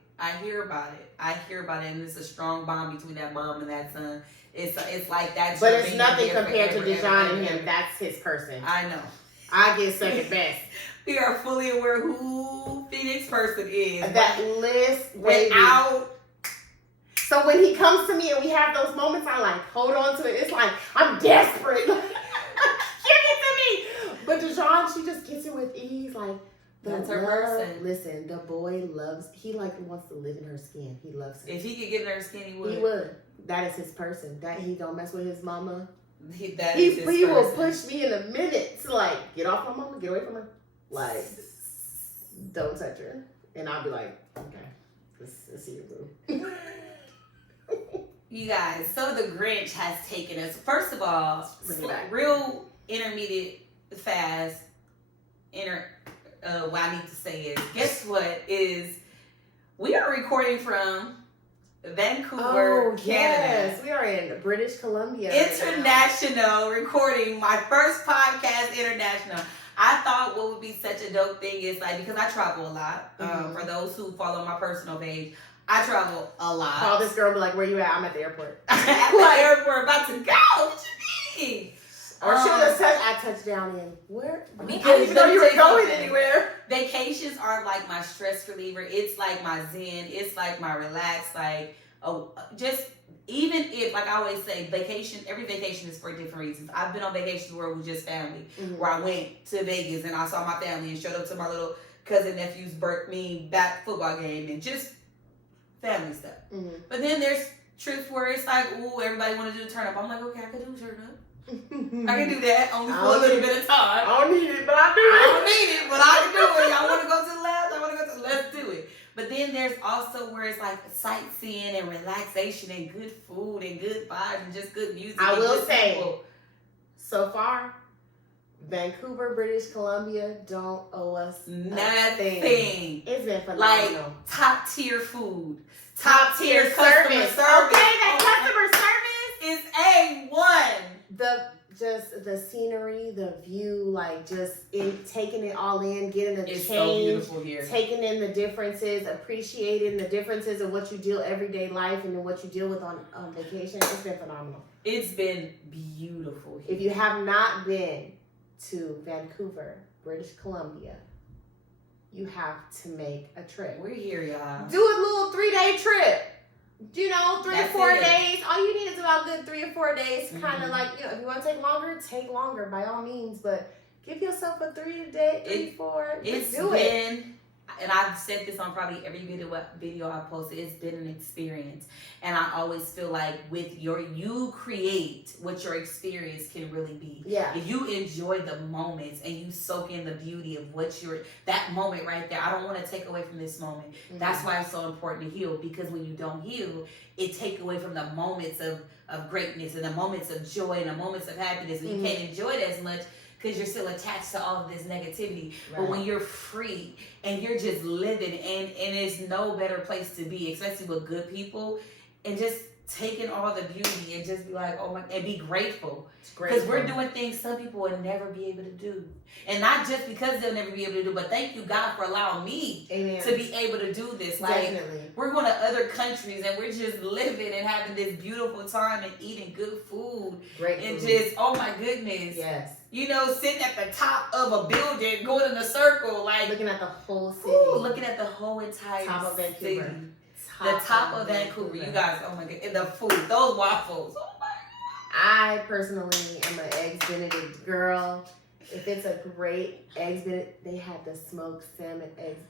and it's a strong bond between that mom and that son. It's like that. But it's nothing compared to Dijon and him. That's his person. I know. I get second best. We are fully aware who Phoenix person is. That list without. So when he comes to me and we have those moments, I like hold on to it. It's like I'm desperate. Give it to me. But Deshaun, she just gets it with ease. Like, that's her person. Listen, the boy loves, he like wants to live in her skin. He loves her. If he could get in her skin, he would. He would. That is his person. That he don't mess with his mama. He will push me in a minute to like, get off my mama, get away from her. Like, don't touch her. And I'll be like, okay, let's see you, boo. You guys, so the Grinch has taken us, first of all, real intermediate fast, what I need to say is, guess what is, we are recording from Vancouver, Canada. Yes, we are in British Columbia. International recording, my first podcast international. I thought what would be such a dope thing is like, because I travel a lot, for those who follow my personal page, I travel a lot. Call this girl, be like, where you at? I'm at the airport. At the airport, about to go. What you mean? Or she would have said, I touched down in where? Because I didn't even know you were going anywhere. Vacations are like my stress reliever. It's like my zen. It's like my relax. Like, just even if, like I always say, every vacation is for different reasons. I've been on vacations where it was just family, where I went to Vegas and I saw my family and showed up to my little cousin nephew's back football game and just family stuff. But then there's trips where it's like, ooh, everybody want to do a turn up. I'm like, okay, I can do a turn up. I can do that only for a little bit of time. I don't need it, but I do it. I don't need it, but I can do it. Y'all want to go to the left? I want to go to the let's do it. But then there's also where it's like sightseeing and relaxation and good food and good vibes and just good music. I will say, so far, Vancouver, British Columbia don't owe us nothing. It's been phenomenal. Like top tier food, top tier customer service. Okay, that customer service is A1. The scenery, the view, like just taking it all in, getting the it's change, so beautiful here. Taking in the differences, appreciating the differences of what you deal everyday life and then what you deal with on vacation. It's been phenomenal. It's been beautiful here. If you have not been to Vancouver, British Columbia, you have to make a trip. We're here, y'all. Do a little 3-day trip. 3 or 4 That's days. All you need is about good 3 or 4 days. Kind of like, if you want to take longer by all means. But give yourself a 3 day, 4. It's been, and I've said this on probably every video I posted, it's been an experience. And I always feel like you create what your experience can really be. Yeah. If you enjoy the moments and you soak in the beauty of that moment right there, I don't want to take away from this moment. That's why it's so important to heal, because when you don't heal, it takes away from the moments of greatness and the moments of joy and the moments of happiness. And you can't enjoy it as much because you're still attached to all of this negativity. Right. But when you're free and you're just living, and it's no better place to be, especially with good people, and just taking all the beauty and just be like, oh my, and be grateful. Because we're doing things some people will never be able to do. And not just because they'll never be able to do, but thank you, God, for allowing me to be able to do this. Like, definitely. We're going to other countries and we're just living and having this beautiful time and eating good food. And just, oh my goodness. Yes. You know, sitting at the top of a building, going in a circle, like looking at the whole city. Looking at the whole entire top of Vancouver. City. The top of Vancouver. You guys, oh my god. And the food, those waffles. Oh my god. I personally am an Eggs Benedict girl. If it's a great Eggs Benedict, they had the smoked salmon eggs.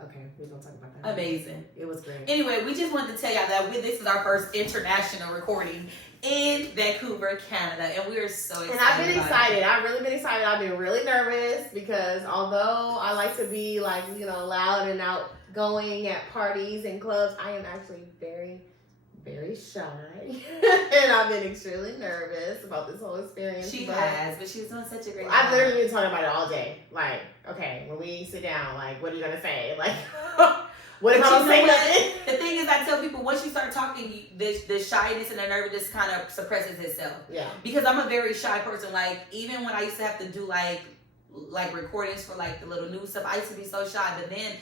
Okay, we're going to talk about that. Amazing. It was great. Anyway, we just wanted to tell y'all that this is our first international recording in Vancouver, Canada. And we are so excited. And I've been excited. I've really been excited. I've been really nervous because although I like to be like, loud and outgoing at parties and clubs, I am actually very, very shy. And I've been extremely nervous about this whole experience. She has, but she's doing such a great job. I've literally been talking about it all day. Like, okay, when we sit down, like, what are you going to say? Like, what if I don't say nothing? The thing is, I tell people, once you start talking, the shyness and the nervousness kind of suppresses itself. Yeah. Because I'm a very shy person. Like, even when I used to have to do, like recordings for, like, the little news stuff, I used to be so shy. But then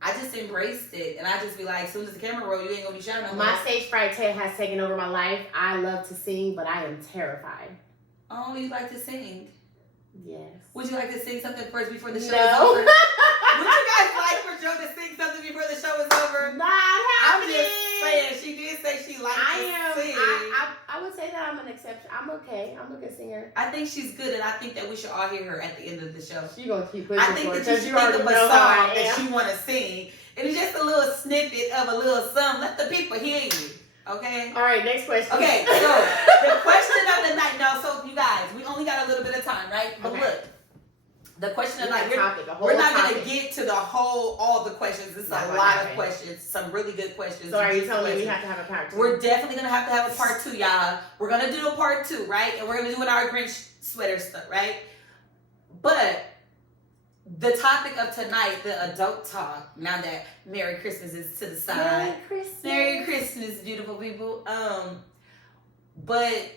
I just embraced it. And I just be like, as soon as the camera roll, you ain't going to be shy no more. My stage fright has taken over my life. I love to sing, but I am terrified. Oh, you like to sing? Yes. Would you like to sing something first before the show is No. over? Would you guys like for Joe to sing something before the show is over? Not happening. I'm just saying, she did say she liked to sing. I would say that I'm an exception. I'm okay. I'm a good singer. I think she's good, and I think that we should all hear her at the end of the show. She gonna keep pushing. I think that you should think of a song that you want to sing. It's just a little snippet of a little something. Let the people hear you. Okay? All right, next question. Okay, so the question of the night. No, so you guys, we only got a little bit of time, right? But look, the question of the night, we're not going to get to all the questions. It's a lot of questions, some really good questions. So are you telling me we have to have a part 2? We're definitely going to have a part 2, y'all. We're going to do a part 2, right? And we're going to do it our Grinch sweater stuff, right? But the topic of tonight, the adult talk, now that Merry Christmas is to the side. Merry Christmas, beautiful people. But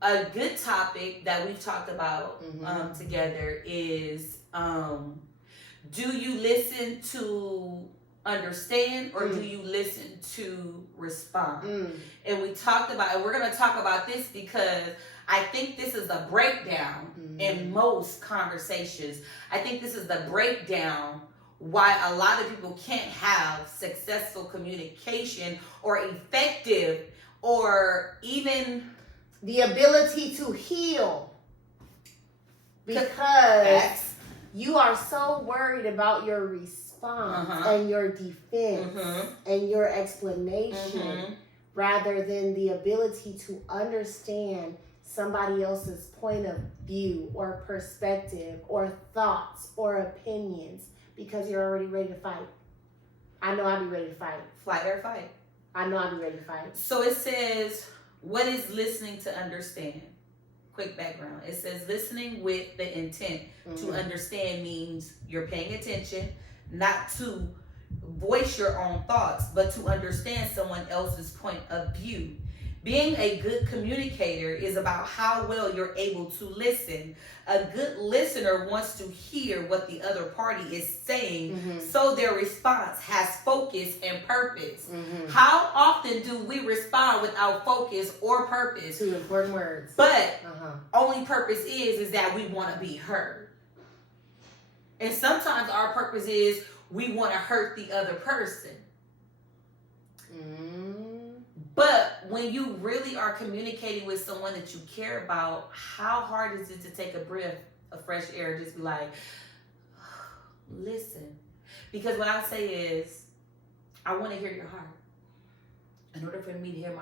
a good topic that we've talked about together is, do you listen to understand or do you listen to respond? And we talked about, and we're going to talk about this because I think this is a breakdown in most conversations. I think this is the breakdown why a lot of people can't have successful communication or effective or even the ability to heal, because you are so worried about your response and your defense and your explanation rather than the ability to understand somebody else's point of view or perspective or thoughts or opinions, because you're already ready to fight. I know I'll be ready to fight. Flight or fight. I know I'll be ready to fight. So it says, what is listening to understand? Quick background. It says listening with the intent to understand means you're paying attention, not to voice your own thoughts, but to understand someone else's point of view. Being a good communicator is about how well you're able to listen. A good listener wants to hear what the other party is saying, so their response has focus and purpose. How often do we respond without focus or purpose? 2 important words. But only purpose is that we want to be heard. And sometimes our purpose is we want to hurt the other person. But when you really are communicating with someone that you care about, how hard is it to take a breath of fresh air and just be like, listen? Because what I say is, I want to hear your heart. In order for me to hear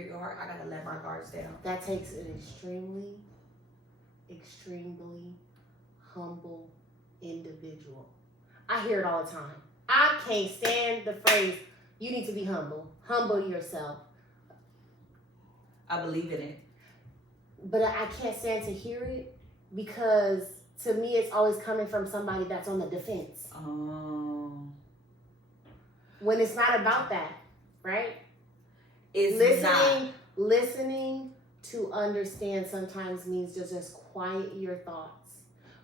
your heart, I got to let my guards down. That takes an extremely humble individual. I hear it all the time. I can't stand the phrase, you need to be humble. Humble yourself. I believe in it. But I can't stand to hear it because to me it's always coming from somebody that's on the defense. Oh. When it's not about that, right? It's listening to understand sometimes means just quiet your thoughts.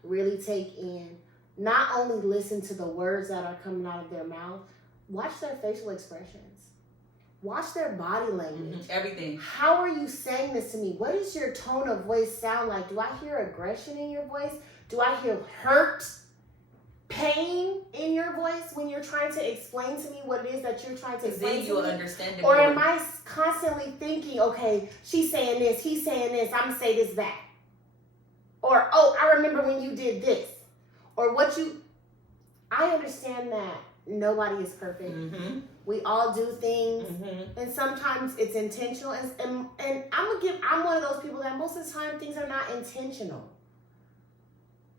Really take in. Not only listen to the words that are coming out of their mouth, watch their facial expressions. Watch their body language. Everything. How are you saying this to me? What does your tone of voice sound like? Do I hear aggression in your voice? Do I hear hurt, pain in your voice when you're trying to explain to me what it is that you're trying to explain then to you'll me? understand it or more. am I constantly thinking, okay, she's saying this, he's saying this, I'm going to say this back. Or, oh, I remember when you did this. Or I understand that nobody is perfect. We all do things, and sometimes it's intentional. And I'm one of those people that most of the time things are not intentional.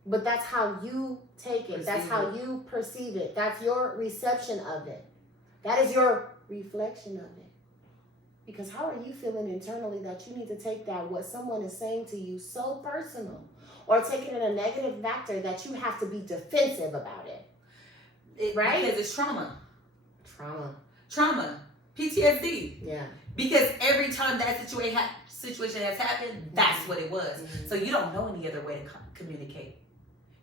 But that's how you take it. That's how you perceive it. That's your reception of it. That is your reflection of it. Because how are you feeling internally that you need to take that, what someone is saying to you, so personal, or take it in a negative factor that you have to be defensive about it? Right? Because it's trauma. Trauma. PTSD. Yeah. Because every time that situation has happened, that's what it was. So you don't know any other way to communicate.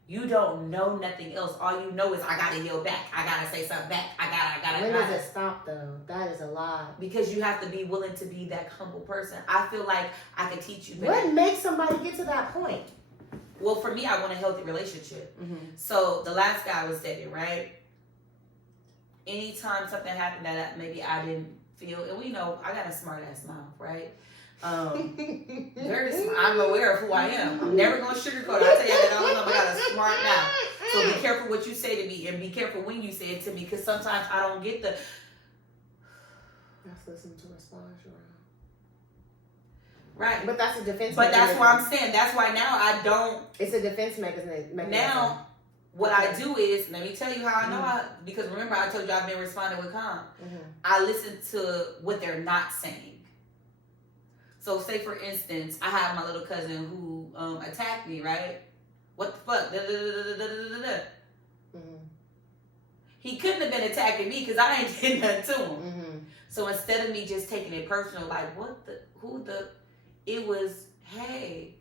You don't know nothing else. All you know is I gotta heal back. I gotta say something back. I gotta. When does it stop though? That is a lot. Because you have to be willing to be that humble person. I feel like I can teach you better. What makes somebody get to that point? Well, for me, I want a healthy relationship. So the last guy I was dating, right? Anytime something happened that maybe I didn't feel, and we know I got a smart ass mouth, right? Very smart. I'm aware of who I am. I'm never gonna sugarcoat it. I tell you that all the time. I got a smart mouth. So be careful what you say to me, and be careful when you say it to me, because sometimes I don't get the. Let's listen to response. Right. But that's a defense. But mechanism. that's why I'm saying. That's why now I don't. It's a defense mechanism. Now, what I do is, let me tell you how I know because remember I told you I've been responding with calm. I listen to what they're not saying. So say for instance, I have my little cousin who attacked me, right? What the fuck? He couldn't have been attacking me because I ain't did nothing to him. So instead of me just taking it personal, like it was, hey,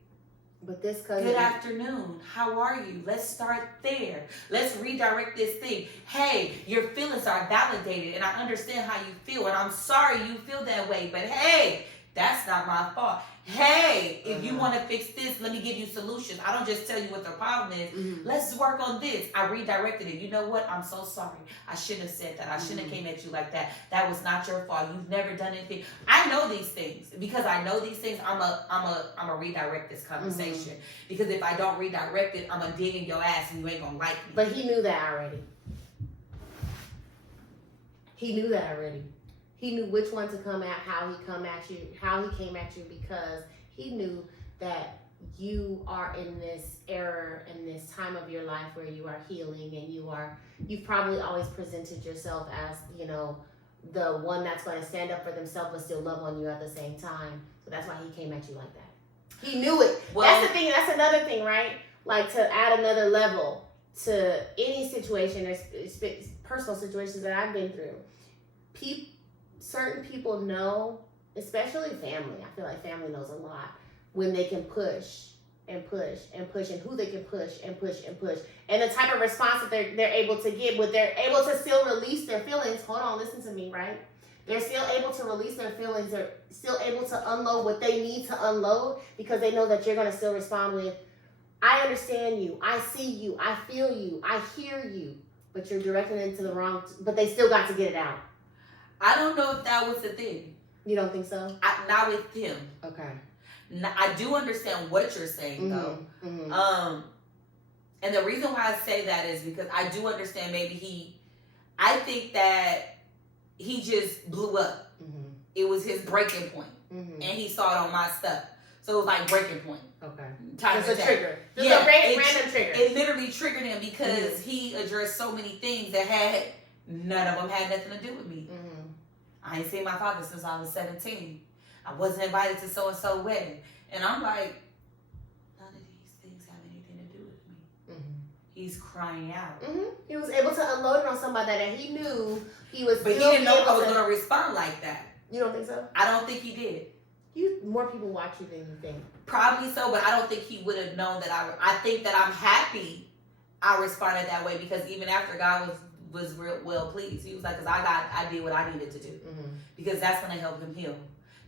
but this cousin, good afternoon. How are you? Let's start there. Let's redirect this thing. Hey, your feelings are validated and I understand how you feel and I'm sorry you feel that way, but hey, that's not my fault. Hey, if you want to fix this, let me give you solutions. I don't just tell you what the problem is. Let's work on this. I redirected it. You know what? I'm so sorry. I shouldn't have said that. I shouldn't have came at you like that. That was not your fault. You've never done anything. I know these things. Because I know these things, I'm a redirect this conversation. Because if I don't redirect it, I'm going to dig in your ass and you ain't going to like me. But he knew that already. He knew that already. He knew which one to come at, how he came at you, because he knew that you are in this era, in this time of your life where you are healing and you've probably always presented yourself as, the one that's going to stand up for themselves but still love on you at the same time. So that's why he came at you like that. He knew it. Well, that's the thing. That's another thing, right? Like to add another level to any situation, there's personal situations that I've been through. Certain people know, especially family. I feel like family knows a lot when they can push and push and push, and who they can push and push and push, and the type of response that they're able to get. But they're able to still release their feelings. Hold on, listen to me, right? They're still able to release their feelings. They're still able to unload what they need to unload because they know that you're going to still respond with, "I understand you. I see you. I feel you. I hear you." But you're directing it to the wrong. But they still got to get it out. I don't know if that was the thing. You don't think so? Not with him. Okay. Now, I do understand what you're saying, though. And the reason why I say that is because I do understand I think that he just blew up. It was his breaking point. And he saw it on my stuff. So it was like breaking point. Okay. It's a trigger. Just a random trigger. It literally triggered him because he addressed so many things that none of them had nothing to do with me. I ain't seen my father since I was 17. I wasn't invited to so-and-so wedding. And I'm like, none of these things have anything to do with me. He's crying out. He was able to unload it on somebody that he knew he was. But he didn't know I was going to respond like that. You don't think so? I don't think he did. More people watch you than you think. Probably so, but I don't think he would have known that I think that I'm happy I responded that way because even after God was real well pleased. He was like, because I did what I needed to do. Because that's going to help him heal.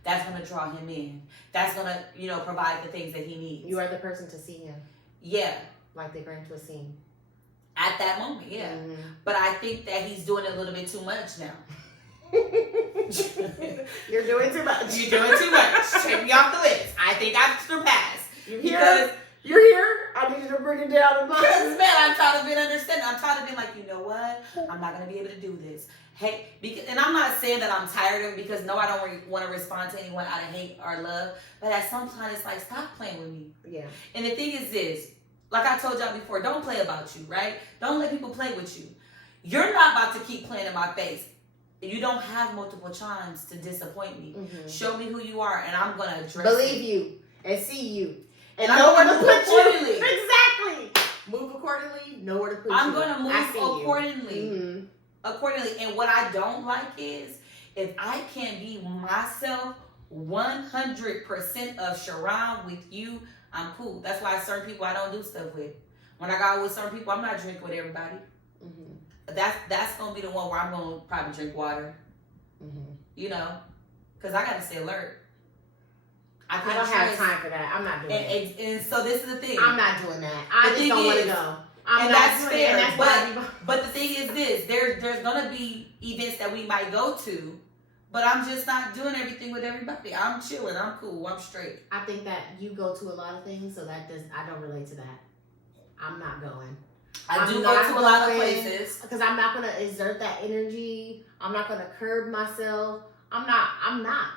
That's going to draw him in. That's going to, provide the things that he needs. You are the person to see him. Yeah. Like the Grinch was seen. At that moment, yeah. But I think that he's doing a little bit too much now. You're doing too much. You're doing too much. Take me off the list. I think I've surpassed. You're here. I need you to bring it down. Because, man, I'm tired of being understanding. I'm tired of being like, you know what? I'm not going to be able to do this. Hey, and I'm not saying that I'm tired of it because, no, I don't want to respond to anyone out of hate or love. But at some point, it's like, stop playing with me. Yeah. And the thing is this. Like I told y'all before, don't play about you, right? Don't let people play with you. You're not about to keep playing in my face. You don't have multiple times to disappoint me. Show me who you are, and I'm going to address Believe you and see you. And know where to put accordingly. You. Exactly. Move accordingly, know where to put I'm you. going to move accordingly. Accordingly. And what I don't like is if I can't be myself 100% of Sharon with you, I'm cool. That's why certain people I don't do stuff with. When I go out with certain people, I'm not drinking with everybody. That's going to be the one where I'm going to probably drink water. Because I got to stay alert. I don't have time for that. I'm not doing that. And so this is the thing. I'm not doing that. I just don't want to go. That's fair. But the thing is this. There's going to be events that we might go to But I'm just not doing everything with everybody. I'm chilling. I'm cool. I'm straight. I think that you go to a lot of things, so I don't relate to that. I'm not going. I do go to a lot of places. Because I'm not going to exert that energy. I'm not going to curb myself. I am not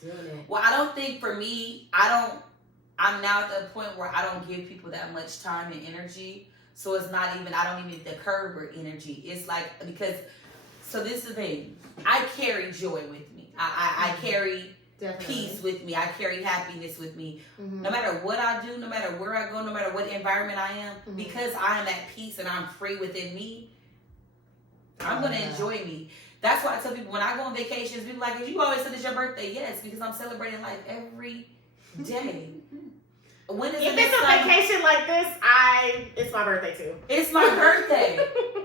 doing it. Well, I don't think for me, I'm now at the point where I don't give people that much time and energy. So it's not even, I don't even the curb or energy. It's like, because, so this is the thing. I carry joy with me. I carry peace with me. I carry happiness with me. No matter what I do, no matter where I go, no matter what environment I am, because I am at peace and I'm free within me, I'm going to enjoy me. That's why I tell people when I go on vacations, people are like, you always said it's your birthday. Yes, because I'm celebrating life every day. When is if it's a vacation like this, it's my birthday too. It's my birthday.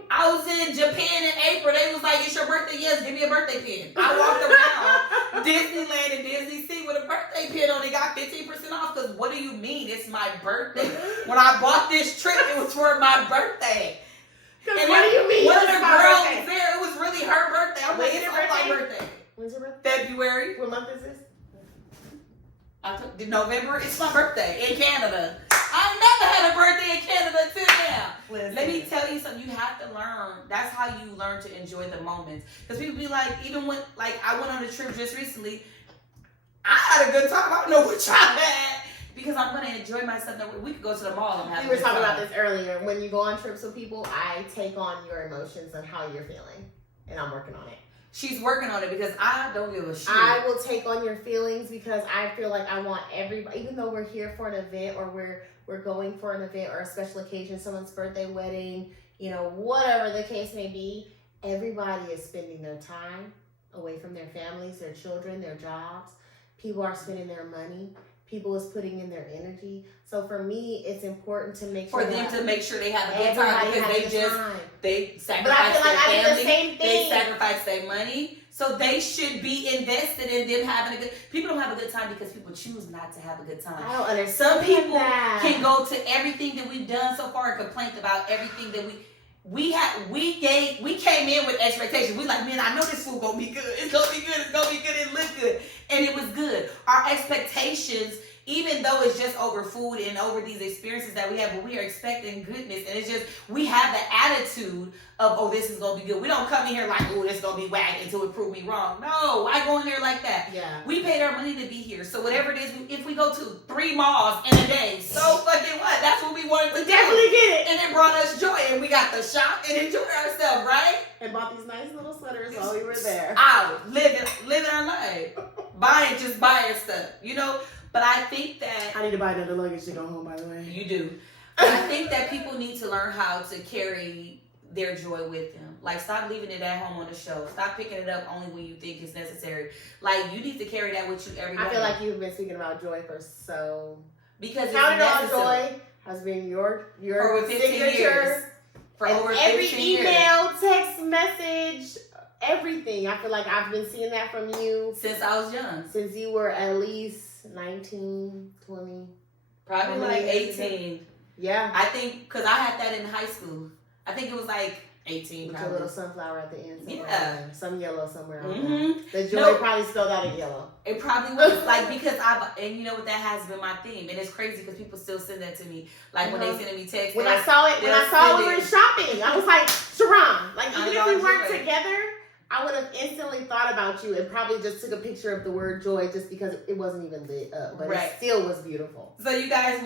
I was in Japan in April. They was like, it's your birthday? Yes, give me a birthday pin. I walked around Disneyland and Disney Sea with a birthday pin on it. Got 15% off because what do you mean? It's my birthday. When I bought this trip, it was for my birthday. And what do you mean? One of the girls there, it was really her birthday. I'm like, it's my birthday. When's your birthday? February. What month is this? November. It's my birthday in Canada. I never had a birthday in Canada till now. Listen. Let me tell you something. You have to learn. That's how you learn to enjoy the moments. Because people be like, even when, like, I went on a trip just recently, I had a good time. I don't know what y'all had. Because I'm going to enjoy myself. We could go to the mall and have We were talking about this earlier. When you go on trips with people, I take on your emotions and how you're feeling. And I'm working on it. She's working on it because I don't give a shit. I will take on your feelings because I feel like I want everybody, even though we're here for an event or we're going for an event or a special occasion, someone's birthday, wedding, whatever the case may be, everybody is spending their time away from their families, their children, their jobs. People are spending their money. People is putting in their energy. So for me, it's important to make sure for them to make sure they have a good time because they sacrifice their family, they sacrifice their money. So they should be invested in them having a good. People don't have a good time because people choose not to have a good time. I don't understand. Some people can go to everything that we've done so far and complain about everything that we came in with expectations. We like, man, I know this food gonna be good. It's gonna be good. It's gonna be good. It looked good, and it was good. Our expectations, even though it's just over food and over these experiences that we have, but we are expecting goodness, and it's just we have the attitude of, oh, this is gonna be good. We don't come in here like, oh, this is gonna be whack until it prove me wrong. No, I go in here like that. Yeah. We paid our money to be here, so whatever it is, if we go to 3 malls in a day, so fucking what? That's what we wanted to do. Definitely get it. And it brought us joy, and we got to shop and enjoy ourselves, right? And bought these nice little sweaters while we were there. Out, living our life, buying stuff, But I think that I need to buy another luggage to go home. By the way, you do. But I think that people need to learn how to carry their joy with them. Like, stop leaving it at home on the shelf. Stop picking it up only when you think it's necessary. Like, you need to carry that with you every day. I feel like you've been speaking about joy for because Count It All Joy has been your for over 15 signature years. For and over 15 every years. email, text message, everything. I feel like I've been seeing that from you since I was young. Since you were at least 19, 20. Probably like 18. Yeah. I think, because I had that in high school. I think it was like 18. With a little sunflower at the end. Yeah. Some yellow somewhere. Mm-hmm. The joy probably spelled out in yellow. It probably was. because and you know what, that has been my theme. And it's crazy because people still send that to me. Like when they send me texts. When I saw it when we were shopping, I was like, Sharon, like even if we weren't together, I would have instantly thought about you and probably just took a picture of the word joy just because it wasn't even lit up. But it still was beautiful. So you guys,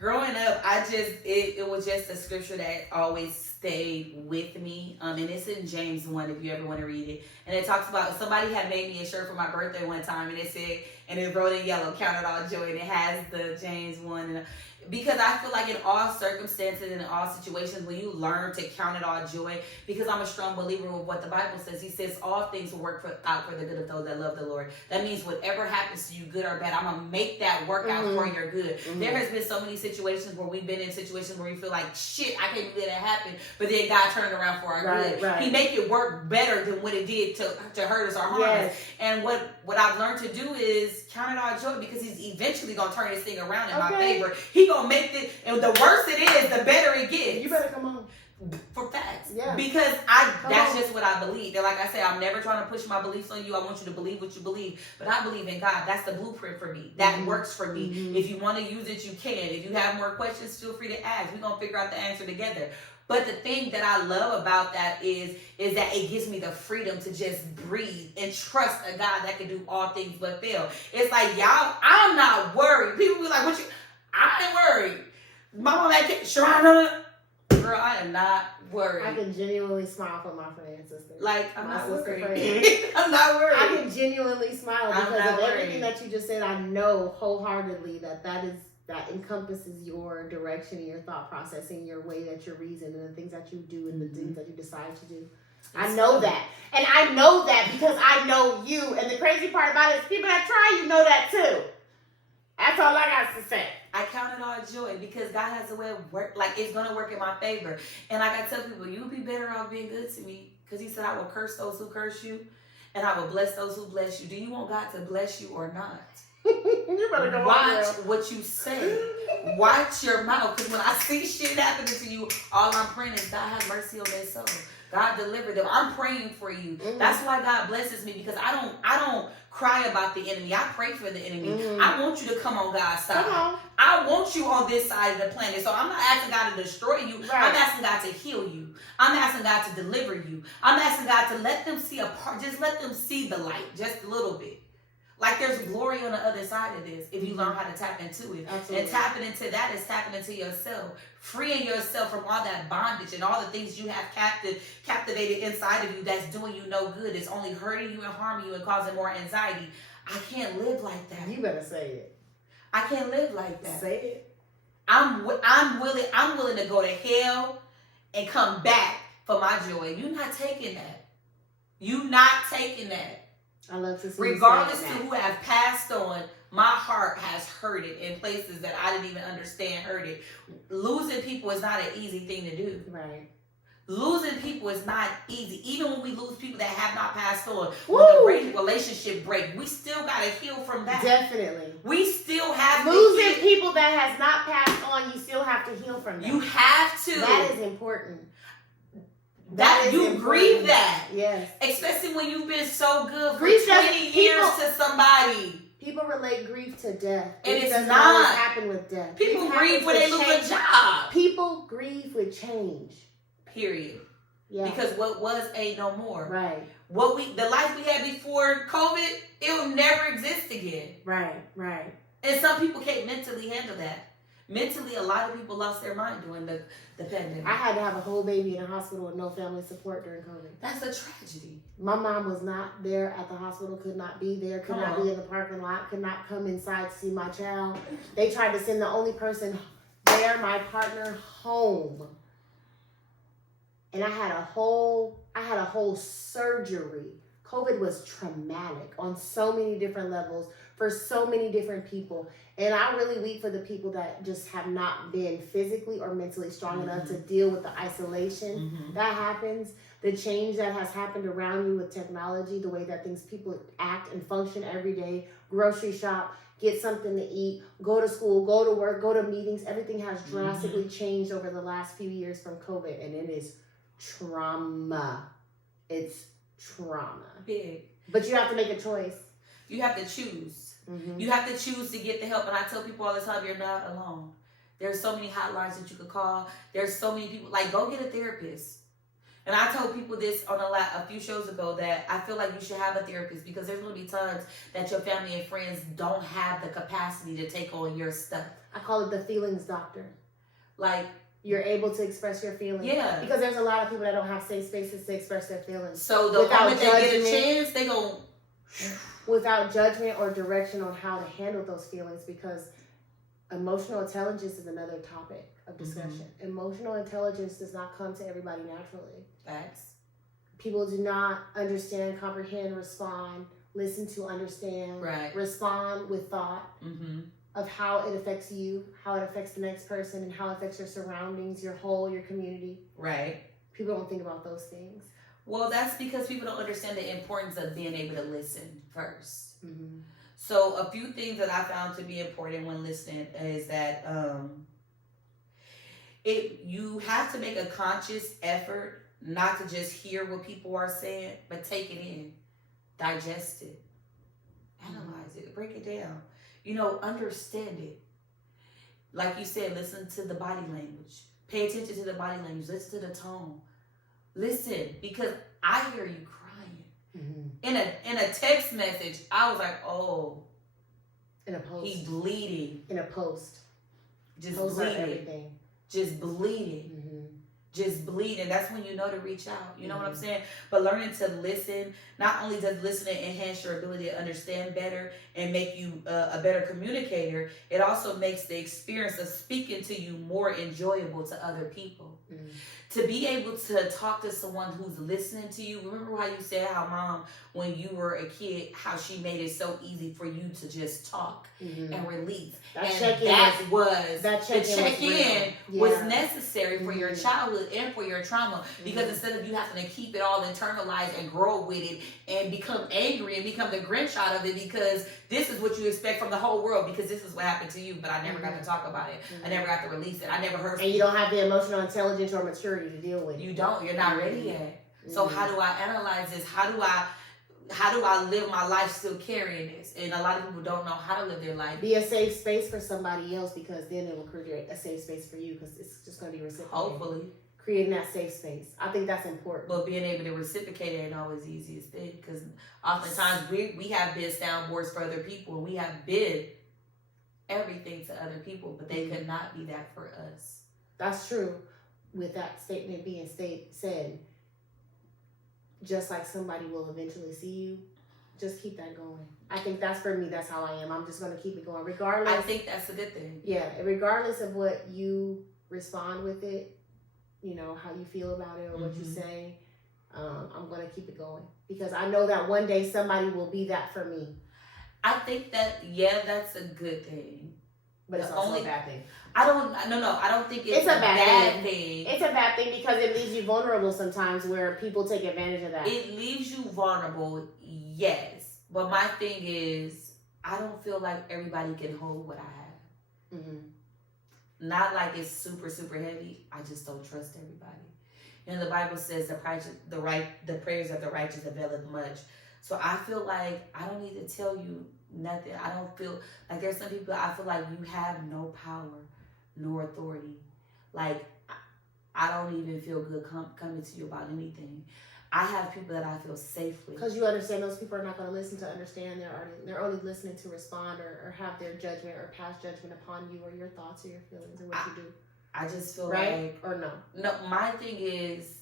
growing up, it was just a scripture that always stayed with me. And it's in James 1 if you ever want to read it. And it talks about, somebody had made me a shirt for my birthday one time and it said, and it wrote in yellow, count it all joy. And it has the James 1. Because I feel like in all circumstances and in all situations, when you learn to count it all joy, because I'm a strong believer of what the Bible says. He says all things will work out for the good of those that love the Lord. That means whatever happens to you, good or bad, I'm going to make that work out for your good. Mm-hmm. There has been so many situations where we've been in situations where we feel like, shit, I can't believe that happened. But then God turned around for our good. Right. He make it work better than what it did to hurt us or harm us. And what I've learned to do is count it all joy because he's eventually going to turn this thing around in my favor. He going to make it, and the worse it is, the better it gets. You better come on. For facts. Yeah. Because that's just what I believe. And like I said, I'm never trying to push my beliefs on you. I want you to believe what you believe. But I believe in God. That's the blueprint for me. That works for me. If you want to use it, you can. If you have more questions, feel free to ask. We're going to figure out the answer together. But the thing that I love about that is that it gives me the freedom to just breathe and trust a God that can do all things but fail. It's like, y'all, I'm not worried. People be like, what you, I ain't worried. My mom ain't, sure I know. Girl, I am not worried. I can genuinely smile for my friend and sister. Like, I'm not worried. Friend. I'm not worried. I can genuinely smile because of everything that you just said. I know wholeheartedly that encompasses your direction and your thought process and your way that you reason and the things that you do and the things that you decide to do. I know that. And I know that because I know you. And the crazy part about it is people that try, you know that too. That's all I got to say. I count it all joy because God has a way of work. Like, it's going to work in my favor. And like I tell people, you would be better off being good to me because he said, I will curse those who curse you and I will bless those who bless you. Do you want God to bless you or not? You better go watch what you say. Watch your mouth. Because when I see shit happening to you, all I'm praying is God have mercy on their soul. God deliver them. I'm praying for you. That's why God blesses me because I don't cry about the enemy. I pray for the enemy. I want you to come on God's side. I want you on this side of the planet. So I'm not asking God to destroy you. Right. I'm asking God to heal you. I'm asking God to deliver you. I'm asking God to let them see a part. Just let them see the light just a little bit. Like there's glory on the other side of this if you learn how to tap into it. Absolutely. And tapping into that is tapping into yourself. Freeing yourself from all that bondage and all the things you have captivated inside of you that's doing you no good. It's only hurting you and harming you and causing more anxiety. I can't live like that. You better say it. I can't live like that. Say it. I'm willing to go to hell and come back for my joy. You're not taking that. You're not taking that. I love to see regardless to who have passed on, my heart has hurted in places that I didn't even understand hurted. Losing people is not an easy thing to do. Right. Losing people is not easy. Even when we lose people that have not passed on, when the relationship break, we still got to heal from that. Definitely. We still have losing people that has not passed on, you still have to heal from that. You have to. That is important. That you important. Grieve that. Yes. Especially when you've been so good for 20 years to somebody. People relate grief to death. And it it's doesn't not. always happen with death. People grieve when they lose a job. People grieve with change. Period. Yeah. Because what was ain't no more. Right. The life we had before COVID, it will never exist again. Right. Right. And some people can't mentally handle that. Mentally, a lot of people lost their mind during the pandemic. I had to have a whole baby in a hospital with no family support during COVID. That's a tragedy. My mom was not there at the hospital, could not be there, could not be in the parking lot, could not come inside to see my child. They tried to send the only person there, my partner, home. And I had a whole surgery. COVID was traumatic on so many different levels for so many different people. And I really weep for the people that just have not been physically or mentally strong enough to deal with the isolation that happens, the change that has happened around you with technology, the way that people act and function every day, grocery shop, get something to eat, go to school, go to work, go to meetings. Everything has drastically changed over the last few years from COVID, and it is trauma. It's trauma. Big. But you have to make a choice. You have to choose. You have to choose to get the help. And I tell people all the time, you're not alone. There's so many hotlines that you could call. There's so many people. Like, go get a therapist. And I told people this on a few shows ago that I feel like you should have a therapist because there's going to be times that your family and friends don't have the capacity to take on your stuff. I call it the feelings doctor. Like, you're able to express your feelings. Yeah. Because there's a lot of people that don't have safe spaces to express their feelings. So the moment they get a chance, they go... Without judgment or direction on how to handle those feelings, because emotional intelligence is another topic of discussion. Emotional intelligence does not come to everybody naturally. Facts. People do not understand, comprehend, respond, listen to understand, respond with thought of how it affects you, how it affects the next person, and how it affects your surroundings, your whole, your community. Right. People don't think about those things. Well, that's because people don't understand the importance of being able to listen first. So a few things that I found to be important when listening is that you have to make a conscious effort not to just hear what people are saying, but take it in, digest it, analyze it, break it down. Understand it. Like you said, listen to the body language. Pay attention to the body language. Listen to the tone. Listen, because I hear you crying. In a text message, I was like, oh. In a post. He bleeding. In a post. Just Posts bleeding. Everything. Just bleeding. Just bleeding. That's when you know to reach out. You know what I'm saying? But learning to listen, not only does listening enhance your ability to understand better and make you a better communicator, it also makes the experience of speaking to you more enjoyable to other people. To be able to talk to someone who's listening to you. Remember how you said how mom, when you were a kid, how she made it so easy for you to just talk and release. The check-in was necessary for your childhood and for your trauma, because instead of you having to keep it all internalized and grow with it and become angry and become the Grinch out of it, because this is what you expect from the whole world, because this is what happened to you, but I never got to talk about it. I never got to release it. I never heard. And you don't have the emotional intelligence or maturity to deal with it. You don't. You're not ready yet. So how do I analyze this? How do I live my life still carrying this? And a lot of people don't know how to live their life. Be a safe space for somebody else, because then it will create a safe space for you, because it's just going to be reciprocated. Hopefully. Creating that safe space. I think that's important. But being able to reciprocate it ain't always the easiest thing, because oftentimes we have bid soundboards for other people, and we have bid everything to other people, but they could not be that for us. That's true. With that statement being said, just like somebody will eventually see you, just keep that going. I think that's, for me, that's how I am. I'm just going to keep it going regardless. I think that's a good thing. Yeah, regardless of what you respond with it, how you feel about it or what you say, I'm going to keep it going, because I know that one day somebody will be that for me. I think that, that's a good thing. But it's also a bad thing. I don't think it's a bad thing. It's a bad thing because it leaves you vulnerable sometimes, where people take advantage of that. It leaves you vulnerable, yes. But my thing is, I don't feel like everybody can hold what I have. Not like it's super, super heavy. I just don't trust everybody. The Bible says the prayers of the righteous availeth much. So I feel like I don't need to tell you nothing. I don't feel like, there's some people I feel like you have no power nor authority. Like, I don't even feel good coming to you about anything. I have people that I feel safe with. Because you understand those people are not going to listen to understand. They're only listening to respond or have their judgment or pass judgment upon you or your thoughts or your feelings or what you do. I just feel right? Or no? No, my thing is,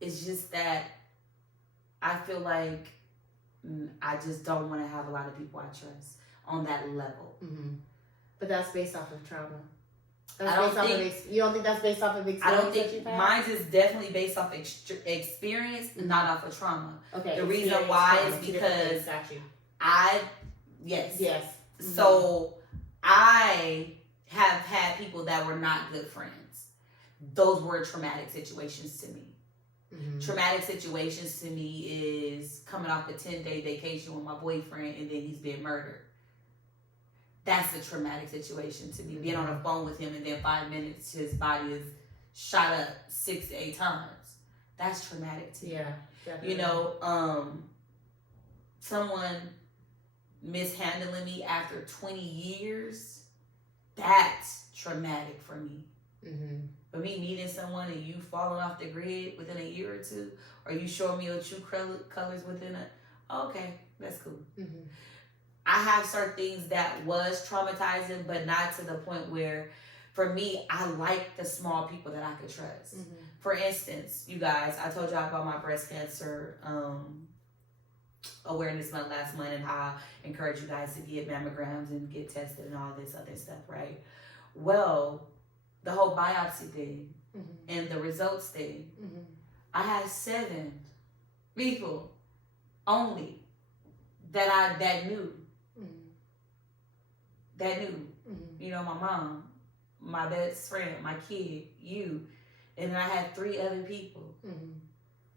it's just that I feel like I just don't want to have a lot of people I trust on that level. But that's based off of trauma. You don't think that's based off of experience? I don't think mine is definitely based off experience, not off of trauma. Okay. The reason why is because yes. So I have had people that were not good friends. Those were traumatic situations to me. Traumatic situations to me is coming off a 10-day vacation with my boyfriend and then he's been murdered. That's a traumatic situation to me. Being on the phone with him and then 5 minutes his body is shot up 6 to 8 times. That's traumatic to me. Yeah, definitely. Someone mishandling me after 20 years, that's traumatic for me. But me meeting someone and you falling off the grid within a year or two, or you showing me your true colors within okay, that's cool. I have certain things that was traumatizing, but not to the point where, for me, I like the small people that I could trust. For instance, you guys, I told y'all about my breast cancer awareness month last month and how I encourage you guys to get mammograms and get tested and all this other stuff, right? Well, the whole biopsy thing and the results thing, I had 7 people only that knew. That knew. My mom, my best friend, my kid, you, and then I had 3 other people.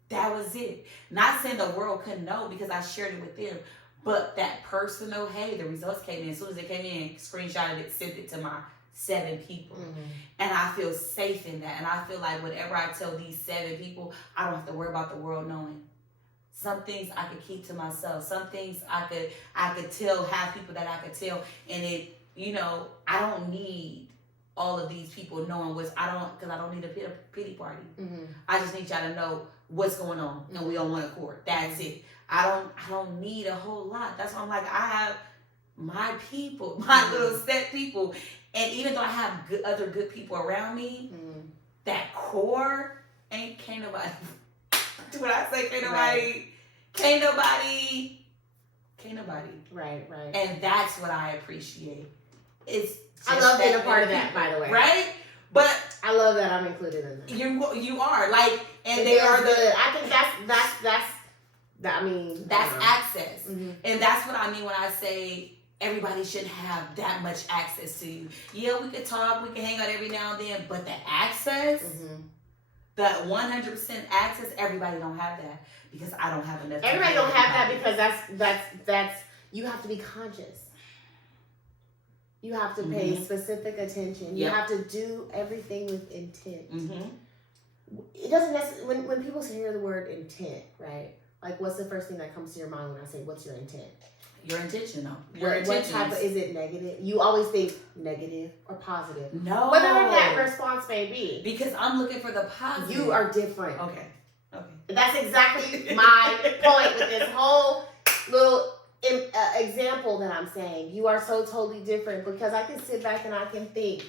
That was it. Not saying the world couldn't know because I shared it with them, but that personal, hey, the results came in. As soon as they came in, screenshotted it, sent it to my 7 people. And I feel safe in that. And I feel like whatever I tell these 7 people, I don't have to worry about the world knowing. Some things I could keep to myself. Some things I could tell, have people that I could tell. And it, I don't need all of these people knowing because I don't need a pity party. I just need y'all to know what's going on and we on one accord. That's it. I don't need a whole lot. That's why I'm like, I have my people, my little set people. And even though I have other good people around me, that core can't nobody. When I say can't nobody. Right. And that's what I appreciate. I love being a part of that, by the way. Right? But I love that I'm included in that. You are and they are the. I think that's access, and that's what I mean when I say everybody shouldn't have that much access to you. Yeah, we could talk, we can hang out every now and then, but the access, the 100% access, everybody don't have that because I don't have enough. Everybody don't have that because that's you have to be conscious. You have to pay specific attention. You have to do everything with intent. It doesn't necessarily, when people hear the word intent, right? Like, what's the first thing that comes to your mind when I say, what's your intent? Your intention, though. What type of, is it negative? You always think negative or positive. No. Whatever that response may be. Because I'm looking for the positive. You are different. Okay. That's exactly my point with this whole little example that I'm saying. You are so totally different because I can sit back and I can think